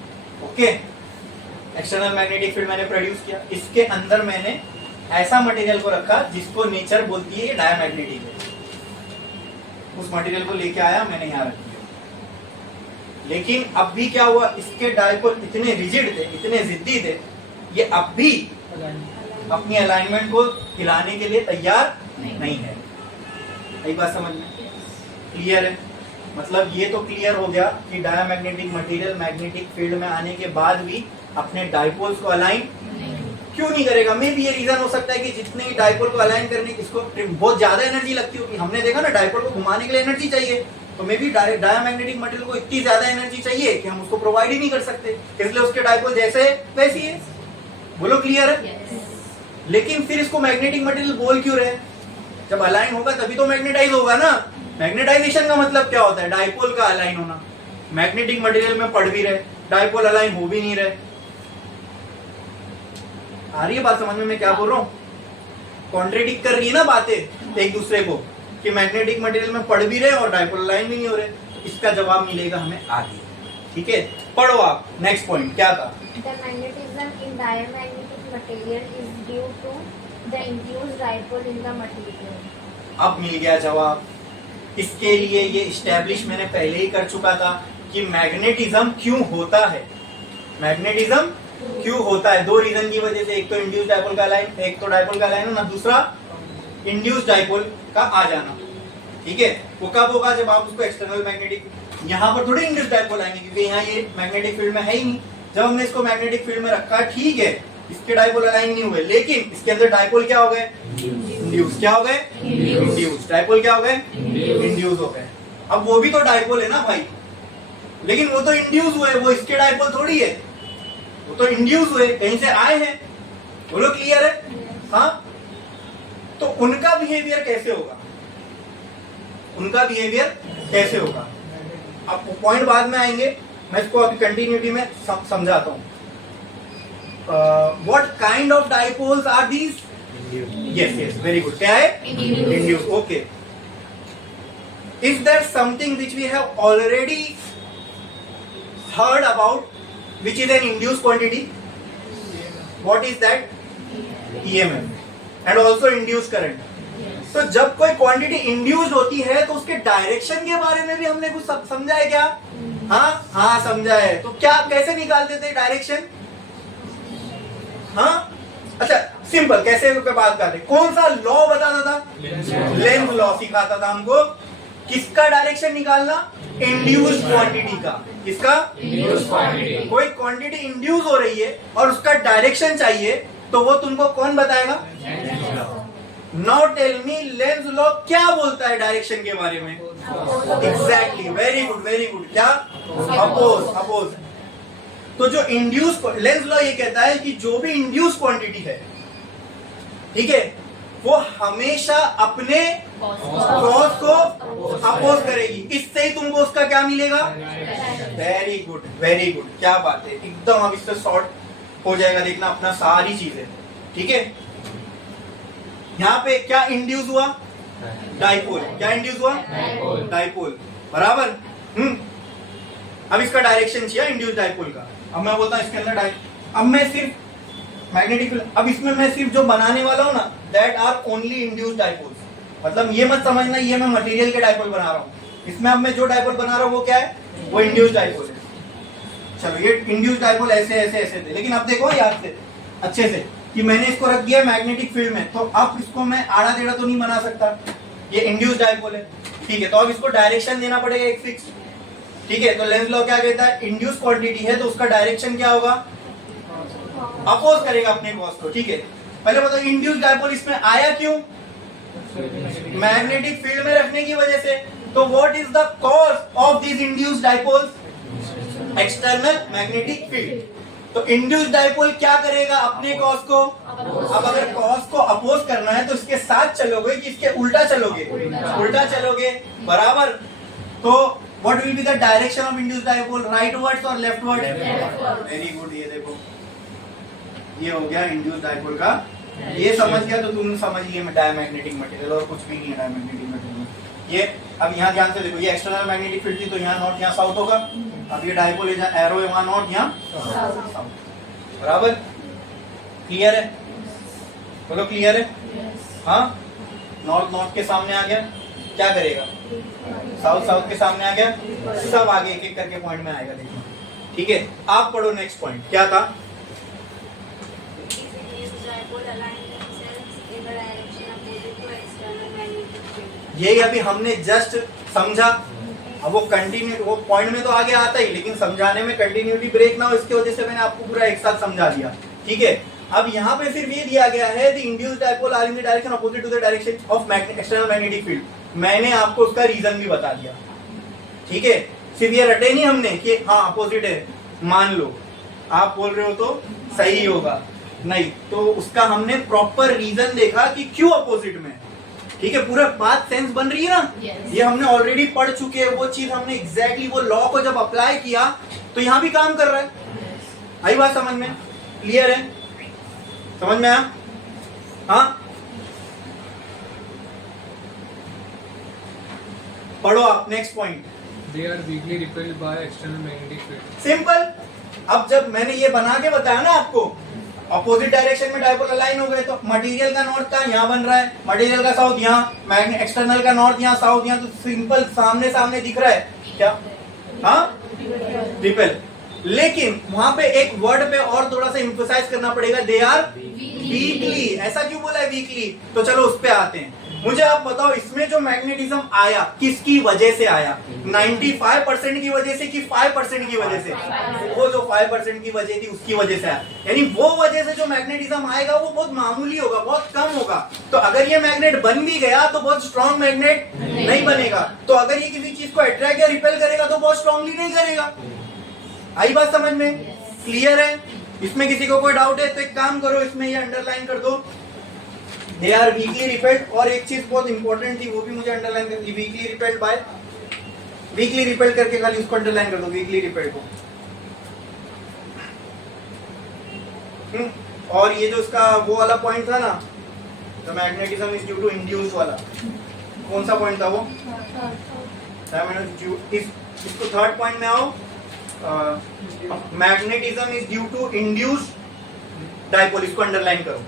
ओके। एक्सटर्नल मैग्नेटिक फील्ड मैंने प्रोड्यूस किया, इसके अंदर मैंने ऐसा मटेरियल को रखा जिसको नेचर बोलती है डायमैग्नेटिक है। उस मटेरियल को लेके आया मैंने यहाँ रख दिया, लेकिन अब भी क्या हुआ, इसके डाइपोल इतने रिजिड थे, इतने जिद्दी थे, ये अब भी अपनी अलाइनमेंट को हिलाने के लिए तैयार नहीं है। यही बात समझ में क्लियर है। मतलब ये तो क्लियर हो गया कि डायमैग्नेटिक मटेरियल मैग्नेटिक फील्ड में आने के बाद भी अपने डाइपोल्स को अलाइन क्यों नहीं करेगा। मे भी ये रीजन हो सकता है कि जितने डाइपोल को अलाइन करने की इसको बहुत ज्यादा एनर्जी लगती होगी। हमने देखा ना डाइपोल को घुमाने के लिए एनर्जी चाहिए, तो मे भी डायमैग्नेटिक मटेरियल को इतनी ज्यादा एनर्जी चाहिए कि हम उसको प्रोवाइड ही नहीं कर सकते, इसलिए उसके डाइपोल जैसे वैसी है। बोलो क्लियर है। लेकिन फिर इसको मैग्नेटिक मटेरियल बोल क्यों रहे, जब अलाइन होगा तभी तो मैग्नेटाइज होगा ना। मैग्नेटाइजेशन का मतलब क्या होता है, डाइपोल का अलाइन होना। मैग्नेटिक मटेरियल में पढ़ भी रहे, डाइपोल अलाइन हो भी नहीं रहे। आ रही है बात समझ में मैं क्या बोल रहा हूँ। कॉन्ट्रेडिक्ट कर रही है ना बातें एक दूसरे को, कि मैग्नेटिक मटेरियल में पढ़ भी रहे और डाइपोल अलाइन भी नहीं हो रहे। इसका जवाब मिलेगा हमें आगे, ठीक है। पढ़ो आप नेक्स्ट पॉइंट क्या था। The magnetism in diamagnetic material is due to the induced dipole in the material. अब मिल गया जवाब। इसके लिए ये इस्टेब्लिश मैंने पहले ही कर चुका था कि मैग्नेटिज्म क्यों होता है। मैग्नेटिज्म क्यों होता है, दो रीजन की वजह से, एक तो इंड्यूस्ड डाइपोल का अलाइन, एक तो डाइपोल का अलाइन होना, दूसरा इंड्यूस्ड डाइपोल का आ जाना, ठीक है। वो कब होगा, जब आप उसको एक्सटर्नल मैग्नेटिक, यहाँ पर थोड़ी इंड्यूस्ड डाइपोल आएंगे क्योंकि यहाँ ये मैग्नेटिक फील्ड में है ही नहीं। जब हमने इसको मैग्नेटिक फील्ड में रखा, ठीक है, इसके डाइपोल अलाइन नहीं हुए, लेकिन इसके अंदर डाइपोल क्या हो गए, इंड्यूस। क्या हो गए, इंड्यूस। डाइपोल क्या हो गए, इंड्यूस हो गए। अब वो भी तो डाइपोल है ना भाई, लेकिन वो तो इंड्यूस हुए, वो इसके डाइपोल थोड़ी है, वो तो इंड्यूस हुए, कहीं से आए हैं। बोलो क्लियर है। हाँ, तो उनका बिहेवियर कैसे होगा, उनका बिहेवियर कैसे होगा, अब पॉइंट बाद में आएंगे, मैं इसको अभी कंटिन्यूटी में समझाता हूं। what kind of dipoles are these? Yes, very good. क्या है? Induced. Okay. Is there something which we have already heard about, which is an induced quantity? What is that? EMF and also induced current. तो जब कोई quantity induced होती है तो उसके direction के बारे में भी हमने कुछ समझा है क्या? हाँ समझा है। तो क्या कैसे निकालते थे डायरेक्शन? हाँ अच्छा सिंपल, कैसे बात करते? कौन सा लॉ बताता था? लेंथ लॉ सिखाता था हमको। किसका डायरेक्शन निकालना? इंड्यूस्ड क्वांटिटी का। किसका? Induced quantity. कोई क्वांटिटी इंड्यूस हो रही है और उसका डायरेक्शन चाहिए तो वो तुमको कौन बताएगा? Now tell me, Lenz law क्या बोलता है डायरेक्शन के बारे में? Exactly, very good. क्या? अपोज। तो जो इंड्यूस, लेंज लॉ ये कहता है कि जो भी इंड्यूस क्वांटिटी है, ठीक है, वो हमेशा अपने कॉज को अपोज करेगी। इससे ही तुमको उसका क्या मिलेगा? वेरी गुड, क्या बात है, एकदम अब इससे शॉर्ट हो जाएगा, देखना अपना सारी चीजें, ठीक है। यहाँ पे क्या इंड्यूस हुआ? डाइपोल। क्या इंड्यूस हुआ? डाइपोल, बराबर। अब इसका डायरेक्शन चाहिए इंड्यूस डाइपोल का। अब मैं बोलता हूँ इसके अंदर अब मैं सिर्फ मैग्नेटिक फील्ड, अब इसमें मैं सिर्फ जो बनाने वाला हूँ ना, that are only induce dipoles. मतलब ये मत समझना ये मैं मटेरियल के डाइपोल बना रहा हूँ। इसमें अब मैं जो डाइपोल बना रहा हूँ वो क्या है? वो इंड्यूस डाइपोल है। चलो ये इंड्यूस डाइपोल ऐसे थे, लेकिन अब देखो याद से अच्छे से कि मैंने इसको रख दिया मैग्नेटिक फील्ड में, तो अब इसको मैं आड़ा टेढ़ा तो नहीं बना सकता, ये इंड्यूस डाइपोल है, ठीक है। तो अब इसको डायरेक्शन देना पड़ेगा एक फिक्स, ठीक है। तो लेंज लॉ क्या कहता है? इंड्यूस क्वांटिटी है तो उसका डायरेक्शन क्या होगा? अपोज करेगा अपने कॉज को, ठीक है। पहले बताओ इंड्यूस डाइपोल इसमें आया क्यों? मैग्नेटिक फील्ड में रखने की वजह से। तो what is the cause of this induce dipoles? External magnetic field. तो इंड्यूस डाइपोल क्या करेगा अपने कॉज को? अब अगर कॉज को अपोज करना है तो इसके साथ चलोगे कि इसके उल्टा चलोगे? उल्टा चलोगे, बराबर। तो what will be the direction of induce dipole? Right words और लेफ्ट वर्ड? Very good. ये देखो ये हो गया इंड्यूस डाइपोल का। ये समझ गया तो तुम समझ लिए डायमैग्नेटिक मटेरियल, और कुछ भी नहीं है डायमैग्नेटिक मटेरियल। ये अब यहाँ ध्यान से देखो, ये एक्सटर्नल मैग्नेटिक फील्ड थी तो यहाँ नॉर्थ यहाँ साउथ होगा। अब ये डाइपोल है, एरो है वहां नॉर्थ यहाँ साउथ, बराबर। क्लियर है? बोलो क्लियर है? हाँ, नॉर्थ के सामने आ गया, क्या करेगा? साउथ के सामने आ गया, सब आगे एक एक करके पॉइंट में आएगा, देखो, ठीक है। आप पढ़ो नेक्स्ट पॉइंट, क्या था? यही अभी हमने जस्ट समझा। अब वो कंटिन्यू, वो पॉइंट में तो आगे आता ही, लेकिन समझाने में कंटिन्यूटी ब्रेक ना हो, इसकी वजह से मैंने आपको पूरा एक साथ समझा दिया, ठीक है। अब यहाँ पे सिर्फ ये दिया गया है the induced dipole are in the direction opposite to the direction of external magnetic field. मैंने आपको उसका रीजन भी बता दिया, ठीक है। सिर्फ ये रटे नहीं हमने कि हाँ अपोजिट है, मान लो आप बोल रहे हो तो सही होगा, नहीं तो उसका हमने प्रॉपर रीजन देखा कि क्यों अपोजिट में, ठीक है। पूरा बात सेंस बन रही है ना? yes. ये हमने ऑलरेडी पढ़ चुके हैं, वो चीज हमने एग्जैक्टली वो लॉ को जब अप्लाई किया तो यहाँ भी काम कर रहा है। आई बात समझ में? क्लियर है? समझ में आया? हाँ, पढ़ो आप next point. They are weakly repelled by external magnetic field. Simple. अब जब मैंने ये बना के बताया ना आपको, अपोजिट डायरेक्शन में डाइपोल अलाइन हो गए, तो मटेरियल का नॉर्थ का यहाँ बन रहा है, मटेरियल का साउथ यहाँ, एक्सटर्नल का नॉर्थ यहाँ, साउथ यहाँ, तो सिंपल सामने सामने दिख रहा है क्या? हाँ, रिपेल। लेकिन वहां पे एक वर्ड पे और थोड़ा सा एम्फसाइज करना पड़ेगा, दे आर वीकली। ऐसा क्यों बोला है वीकली? तो चलो उस पे आते हैं। मुझे आप बताओ इसमें जो मैग्नेटिज्म आया किसकी वजह से आया? 95% की वजह से कि 5% की वजह से? वो जो 5% की वजह थी उसकी वजह से आया, यानी वो वजह से जो मैग्नेटिज्म आएगा वो बहुत मामूली होगा, बहुत कम होगा। तो अगर ये मैग्नेट बन भी गया तो बहुत स्ट्रॉन्ग मैग्नेट नहीं बनेगा। तो अगर ये किसी चीज को अट्रैक्ट या रिपेल करेगा तो बहुत स्ट्रांगली नहीं करेगा। आई बात समझ में? क्लियर है? इसमें किसी को कोई डाउट है तो एक काम करो, इसमें ये अंडरलाइन कर दो, दे आर वीकली रिपेल्ड। और एक चीज बहुत इंपॉर्टेंट थी वो भी मुझे अंडरलाइन कर दी, weakly repelled by, weakly repelled करके खाली इसको अंडरलाइन कर दो, वीकली रिपेल्ड को। और ये जो उसका वो वाला पॉइंट था ना, the magnetism is due to induced वाला, कौन सा पॉइंट था वो? इसको थर्ड पॉइंट में आओ, magnetism is due to induced dipole, इसको अंडरलाइन करो।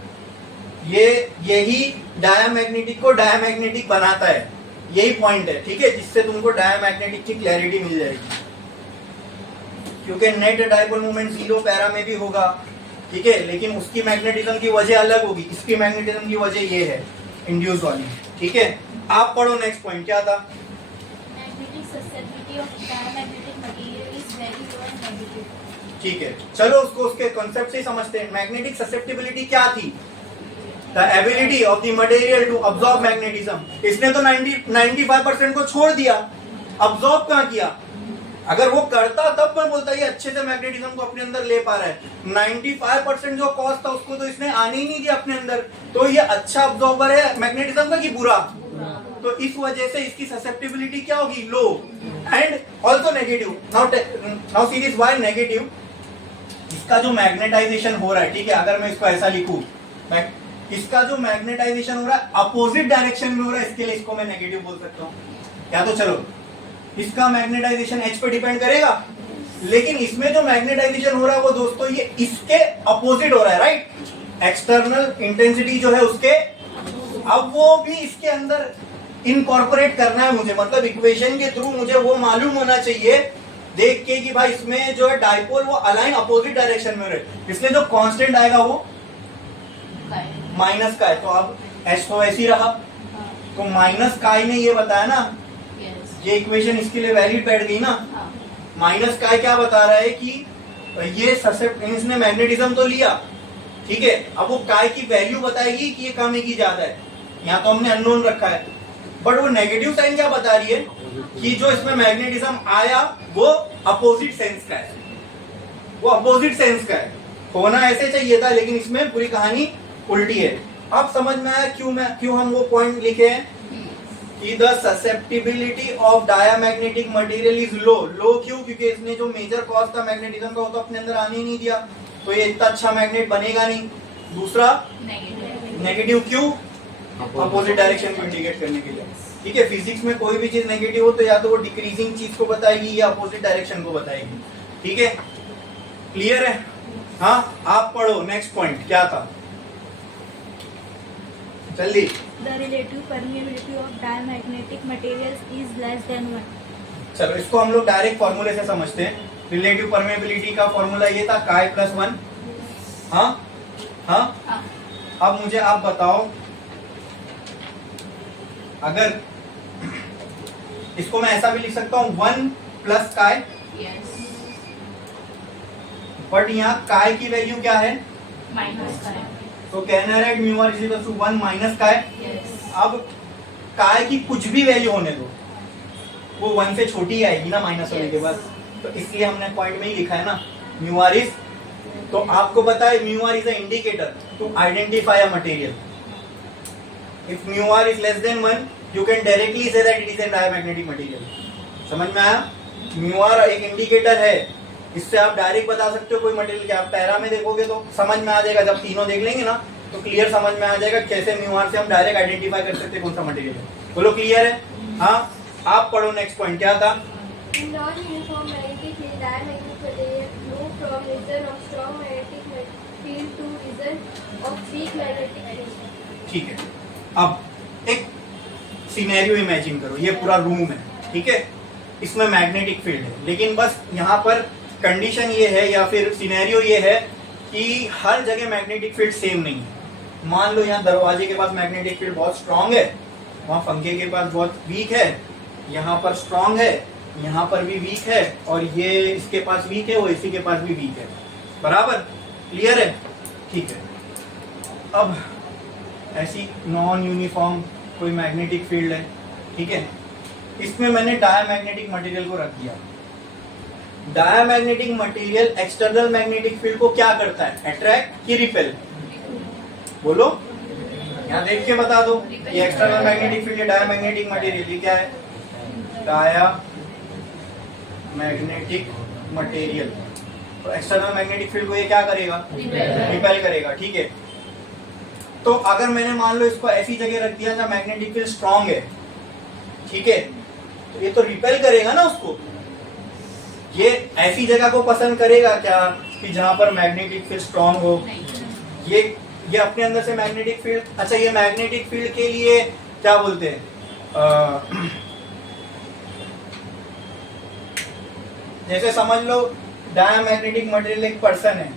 यही डायामैग्नेटिक को डायामैग्नेटिक बनाता है, यही पॉइंट है, ठीक है, जिससे तुमको डायामैग्नेटिक की क्लैरिटी मिल जाएगी। क्योंकि नेट डाइपोल मोमेंट 0 पैरा में भी होगा, ठीक है, लेकिन उसकी मैग्नेटिज्म की वजह अलग होगी, इसकी मैग्नेटिज्म की वजह ये है इंड्यूस वाली, ठीक है। आप पढ़ो नेक्स्ट पॉइंट क्या था? Magnetic susceptibility of diamagnetic material is very low and negative. ठीक है, चलो उसको उसके कॉन्सेप्ट से समझते हैं। मैग्नेटिक ससेप्टिबिलिटी क्या थी? The ability of the material to absorb magnetism. इसने तो 95% को छोड़ दिया, अब्सॉर्ब कहाँ किया? अगर वो करता तब मैं बोलता ये अच्छे से मैग्नेटिज्म को अपने अंदर ले पा रहा है। 95% जो कॉस्ट था उसको तो इसने आने ही नहीं दिया अपने अंदर, तो ये अच्छा अब्सॉर्बर है मैग्नेटिज्म का कि बुरा? तो इस वजह से इसकी ससेप्टिबिलिटी क्या होगी? Low and also negative. Now see this why negative. इसका जो मैग्नेटाइजेशन हो रहा है, ठीक है, अगर मैं इसको ऐसा लिखूं, इसका जो मैग्नेटाइजेशन हो रहा है अपोजिट डायरेक्शन में हो रहा है, इसके लिए इसको मैं नेगेटिव बोल सकता हूं। या तो चलो इसका मैग्नेटाइजेशन H पे डिपेंड करेगा, लेकिन इसमें जो मैग्नेटाइजेशन हो रहा है वो दोस्तों ये इसके अपोजिट हो रहा है, राइट? एक्सटर्नल इंटेंसिटी जो है उसके, अब वो भी इसके अंदर इनकॉर्पोरेट करना है मुझे, मतलब इक्वेशन के थ्रू मुझे वो मालूम होना चाहिए देख के कि भाई इसमें जो है डाइपोल वो अलाइन अपोजिट डायरेक्शन में रहे, इसलिए जो कांस्टेंट आएगा वो माइनस का है। तो अब H तो ऐसे ही रहा, तो माइनस का ही ने ये बताया ना, ये इक्वेशन इसके लिए वैलिड बैठ गई ना। माइनस का क्या बता रहा है कि ये ससेप्टेंस ने मैग्नेटिज्म तो लिया, ठीक है, अब वो काय की वैल्यू बताएगी कि ये कम है कि ज्यादा है। यहाँ तो हमने अननोन रखा है, बट वो नेगेटिव साइन क्या बता रही है कि जो इसमें मैग्नेटिज्म आया वो अपोजिट सेंस का है, वो अपोजिट सेंस का है। होना ऐसे चाहिए था, लेकिन इसमें पूरी कहानी उल्टी है। अब समझ में आया क्यों हम वो पॉइंट लिखे हैं कि the susceptibility of diamagnetic material is low. Low क्यों? क्योंकि इसने जो मेजर कॉज था मैग्नेटिज्म का वो तो अपने अंदर आने ही नहीं दिया, तो ये इतना अच्छा मैग्नेट बनेगा नहीं। दूसरा नेगेटिव क्यों? अपोजिट डायरेक्शन को इंडिकेट करने के लिए, ठीक है। फिजिक्स में कोई भी चीज नेगेटिव हो तो या तो वो डिक्रीजिंग चीज को बताएगी या अपोजिट डायरेक्शन को बताएगी, ठीक है। क्लियर है? हाँ, आप पढ़ो नेक्स्ट पॉइंट क्या था, जल्दी। The relative permeability of diamagnetic materials is less than 1. चलो इसको हम लोग डायरेक्ट फॉर्मूले से समझते हैं। रिलेटिव परमेबिलिटी का फॉर्मूला ये था काय प्लस 1। हाँ हाँ, अब मुझे आप बताओ, अगर इसको मैं ऐसा भी लिख सकता हूँ 1 प्लस काय, बट यहाँ काय की वैल्यू क्या है? माइनस का है। तो कहना है mu r is equal to 1 minus chi. अब काय की कुछ भी वैल्यू होने दो, वो 1 से छोटी आएगी ना माइनस होने के बाद, तो इसलिए हमने पॉइंट में ही लिखा है ना म्यू आर इज। तो आपको पता है mu r is a indicator to identify a material. If mu r is less than 1 you can directly say that it is a diamagnetic material. समझ में आया? म्यू आर एक इंडिकेटर है, इससे आप डायरेक्ट बता सकते हो कोई मटेरियल क्या। आप पैरा में देखोगे तो समझ में आ जाएगा, जब तीनों देख लेंगे ना तो क्लियर समझ में आ जाएगा कैसे म्यू आर से हम डायरेक्ट आइडेंटिफाई कर सकते हैं कौन सा मटेरियल है। बोलो क्लियर है? हाँ, आप पढ़ो नेक्स्ट पॉइंट क्या था? In non-uniform magnetic field, diamagnetic material move from region of strong magnetic field to region of weak magnetic field. ठीक है, अब एक सिनेरियो इमेजिन करो, ये पूरा रूम है, ठीक है, इसमें मैग्नेटिक फील्ड है, लेकिन बस यहाँ पर कंडीशन ये है या फिर सिनेरियो ये है कि हर जगह मैग्नेटिक फील्ड सेम नहीं है। मान लो यहाँ दरवाजे के पास मैग्नेटिक फील्ड बहुत स्ट्रांग है, वहाँ पंखे के पास बहुत वीक है, यहाँ पर स्ट्रांग है, यहाँ पर भी वीक है, और ये इसके पास वीक है, वो इसी के पास भी वीक है। बराबर? क्लियर है? ठीक है। अब ऐसी नॉन यूनिफॉर्म कोई मैग्नेटिक फील्ड है, ठीक है, इसमें मैंने डायामैग्नेटिक मटेरियल को रख दिया। Diamagnetic material external magnetic field को क्या करता है? अट्रैक्ट कि रिपेल? बोलो, यहाँ देख के बता दो। ये एक्सटर्नल मैग्नेटिक फील्ड है, डायामैग्नेटिक मटेरियल, ये क्या है? Diamagnetic material. तो एक्सटर्नल मैग्नेटिक फील्ड को ये क्या करेगा, रिपेल करेगा, ठीक है। तो अगर मैंने मान लो इसको ऐसी जगह रख दिया जहाँ मैग्नेटिक फील्ड स्ट्रांग है, ठीक है, तो ये तो रिपेल करेगा ना उसको। ये ऐसी जगह को पसंद करेगा क्या कि जहां पर मैग्नेटिक फील्ड स्ट्रांग हो? ये अपने अंदर से मैग्नेटिक फील्ड, अच्छा ये मैग्नेटिक फील्ड के लिए क्या बोलते हैं, जैसे समझ लो डायमैग्नेटिक मटेरियल एक पर्सन है,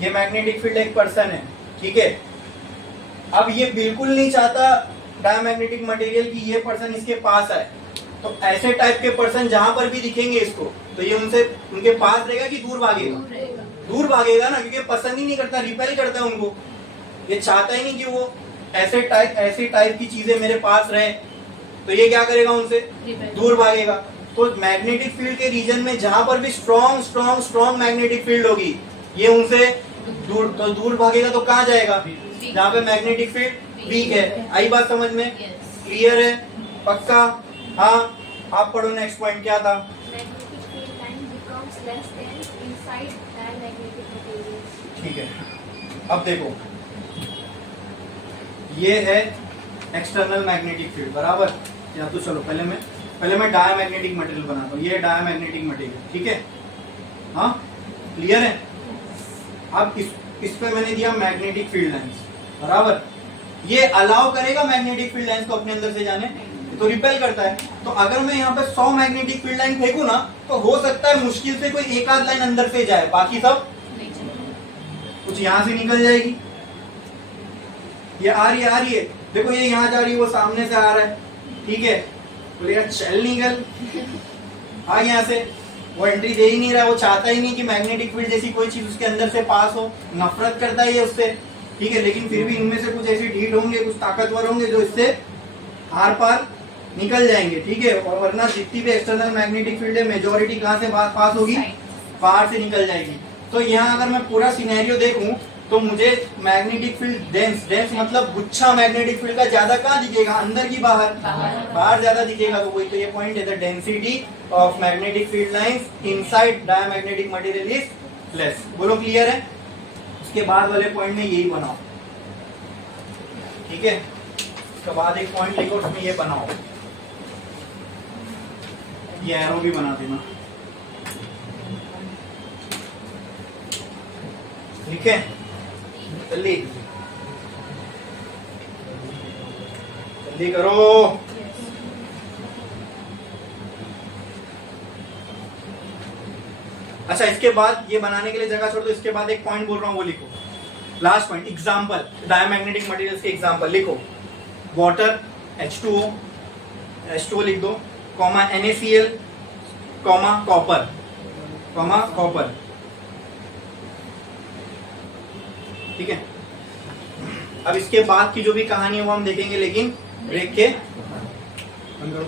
ये मैग्नेटिक फील्ड एक पर्सन है, ठीक है। अब ये बिल्कुल नहीं चाहता डायमैग्नेटिक मटेरियल की ये पर्सन इसके पास आए, तो ऐसे टाइप के पर्सन जहां पर भी दिखेंगे इसको, तो ये उनके पास रहेगा कि दूर भागेगा? दूर भागेगा ना, क्योंकि पसंद ही नहीं करता, रिपेल करता है उनको। ये चाहता ही नहीं कि वो ऐसे टाइप की चीजें मेरे पास रहे, तो ये क्या करेगा, उनसे दूर भागेगा। तो मैग्नेटिक फील्ड के रीजन में जहां पर भी स्ट्रॉन्ग मैग्नेटिक फील्ड होगी, ये उनसे दूर भागेगा। तो कहाँ जाएगा, जहाँ पे मैग्नेटिक फील्ड वीक है। आई बात समझ में? क्लियर है? पक्का? हाँ, आप पढ़ो नेक्स्ट पॉइंट क्या था। ठीक है, अब देखो ये है एक्सटर्नल मैग्नेटिक फील्ड, बराबर। या तो चलो पहले मैं डायमैग्नेटिक मटेरियल बनाता हूँ। ये है डायमैग्नेटिक मटेरियल, ठीक है, हाँ क्लियर है। अब इस पे मैंने दिया मैग्नेटिक फील्ड लाइंस, बराबर। ये अलाउ करेगा मैग्नेटिक फील्ड लाइंस को अपने अंदर से जाने, तो रिपेल करता है। तो अगर मैं यहाँ पे 100 मैग्नेटिक फील्ड लाइन फेंकू ना, तो हो सकता है मुश्किल से कोई एक आध लाइन अंदर से जाए, बाकी सब कुछ यहाँ से निकल जाएगी। ये आ रही है, देखो ये यहाँ जा रही है, वो सामने से आ रहा है, ठीक है। बोले यार चल निकल, आ यहाँ से, वो एंट्री दे ही नहीं रहा, वो चाहता ही नहीं कि मैग्नेटिक फील्ड जैसी कोई चीज उसके अंदर से पास हो, नफरत करता है ये उससे, ठीक है। लेकिन फिर भी इनमें से कुछ ऐसे ढीठ होंगे, कुछ ताकतवर होंगे जो इससे आर पार निकल जाएंगे, ठीक है। और वरना जितनी भी एक्सटर्नल मैग्नेटिक फील्ड है, मेजोरिटी कहाँ से पास होगी, बाहर से निकल जाएगी। तो यहाँ अगर मैं पूरा सिनेरियो देखूं, तो मुझे मैग्नेटिक फील्ड डेंस मतलब गुच्छा मैग्नेटिक फील्ड का ज्यादा कहाँ दिखेगा, अंदर की बाहर ज्यादा दिखेगा। तो वही तो ये पॉइंट है, the density of magnetic field lines inside diamagnetic material is less. बोलो क्लियर है? उसके बाद वाले पॉइंट में यही बनाओ, ठीक है। उसके बाद एक पॉइंट लिखो, उसमें ये बनाओ, ये एरो भी बना देना, ठीक है। जल्दी करो। अच्छा, इसके बाद ये बनाने के लिए जगह छोड़ दो, इसके बाद एक पॉइंट बोल रहा हूँ वो लिखो, last point. Example, diamagnetic materials के एग्जांपल लिखो। वाटर H2O लिख दो, कॉमा NaCl, कॉमा कॉपर, ठीक है। अब इसके बाद की जो भी कहानी है वो हम देखेंगे, लेकिन ब्रेक के बंद करो।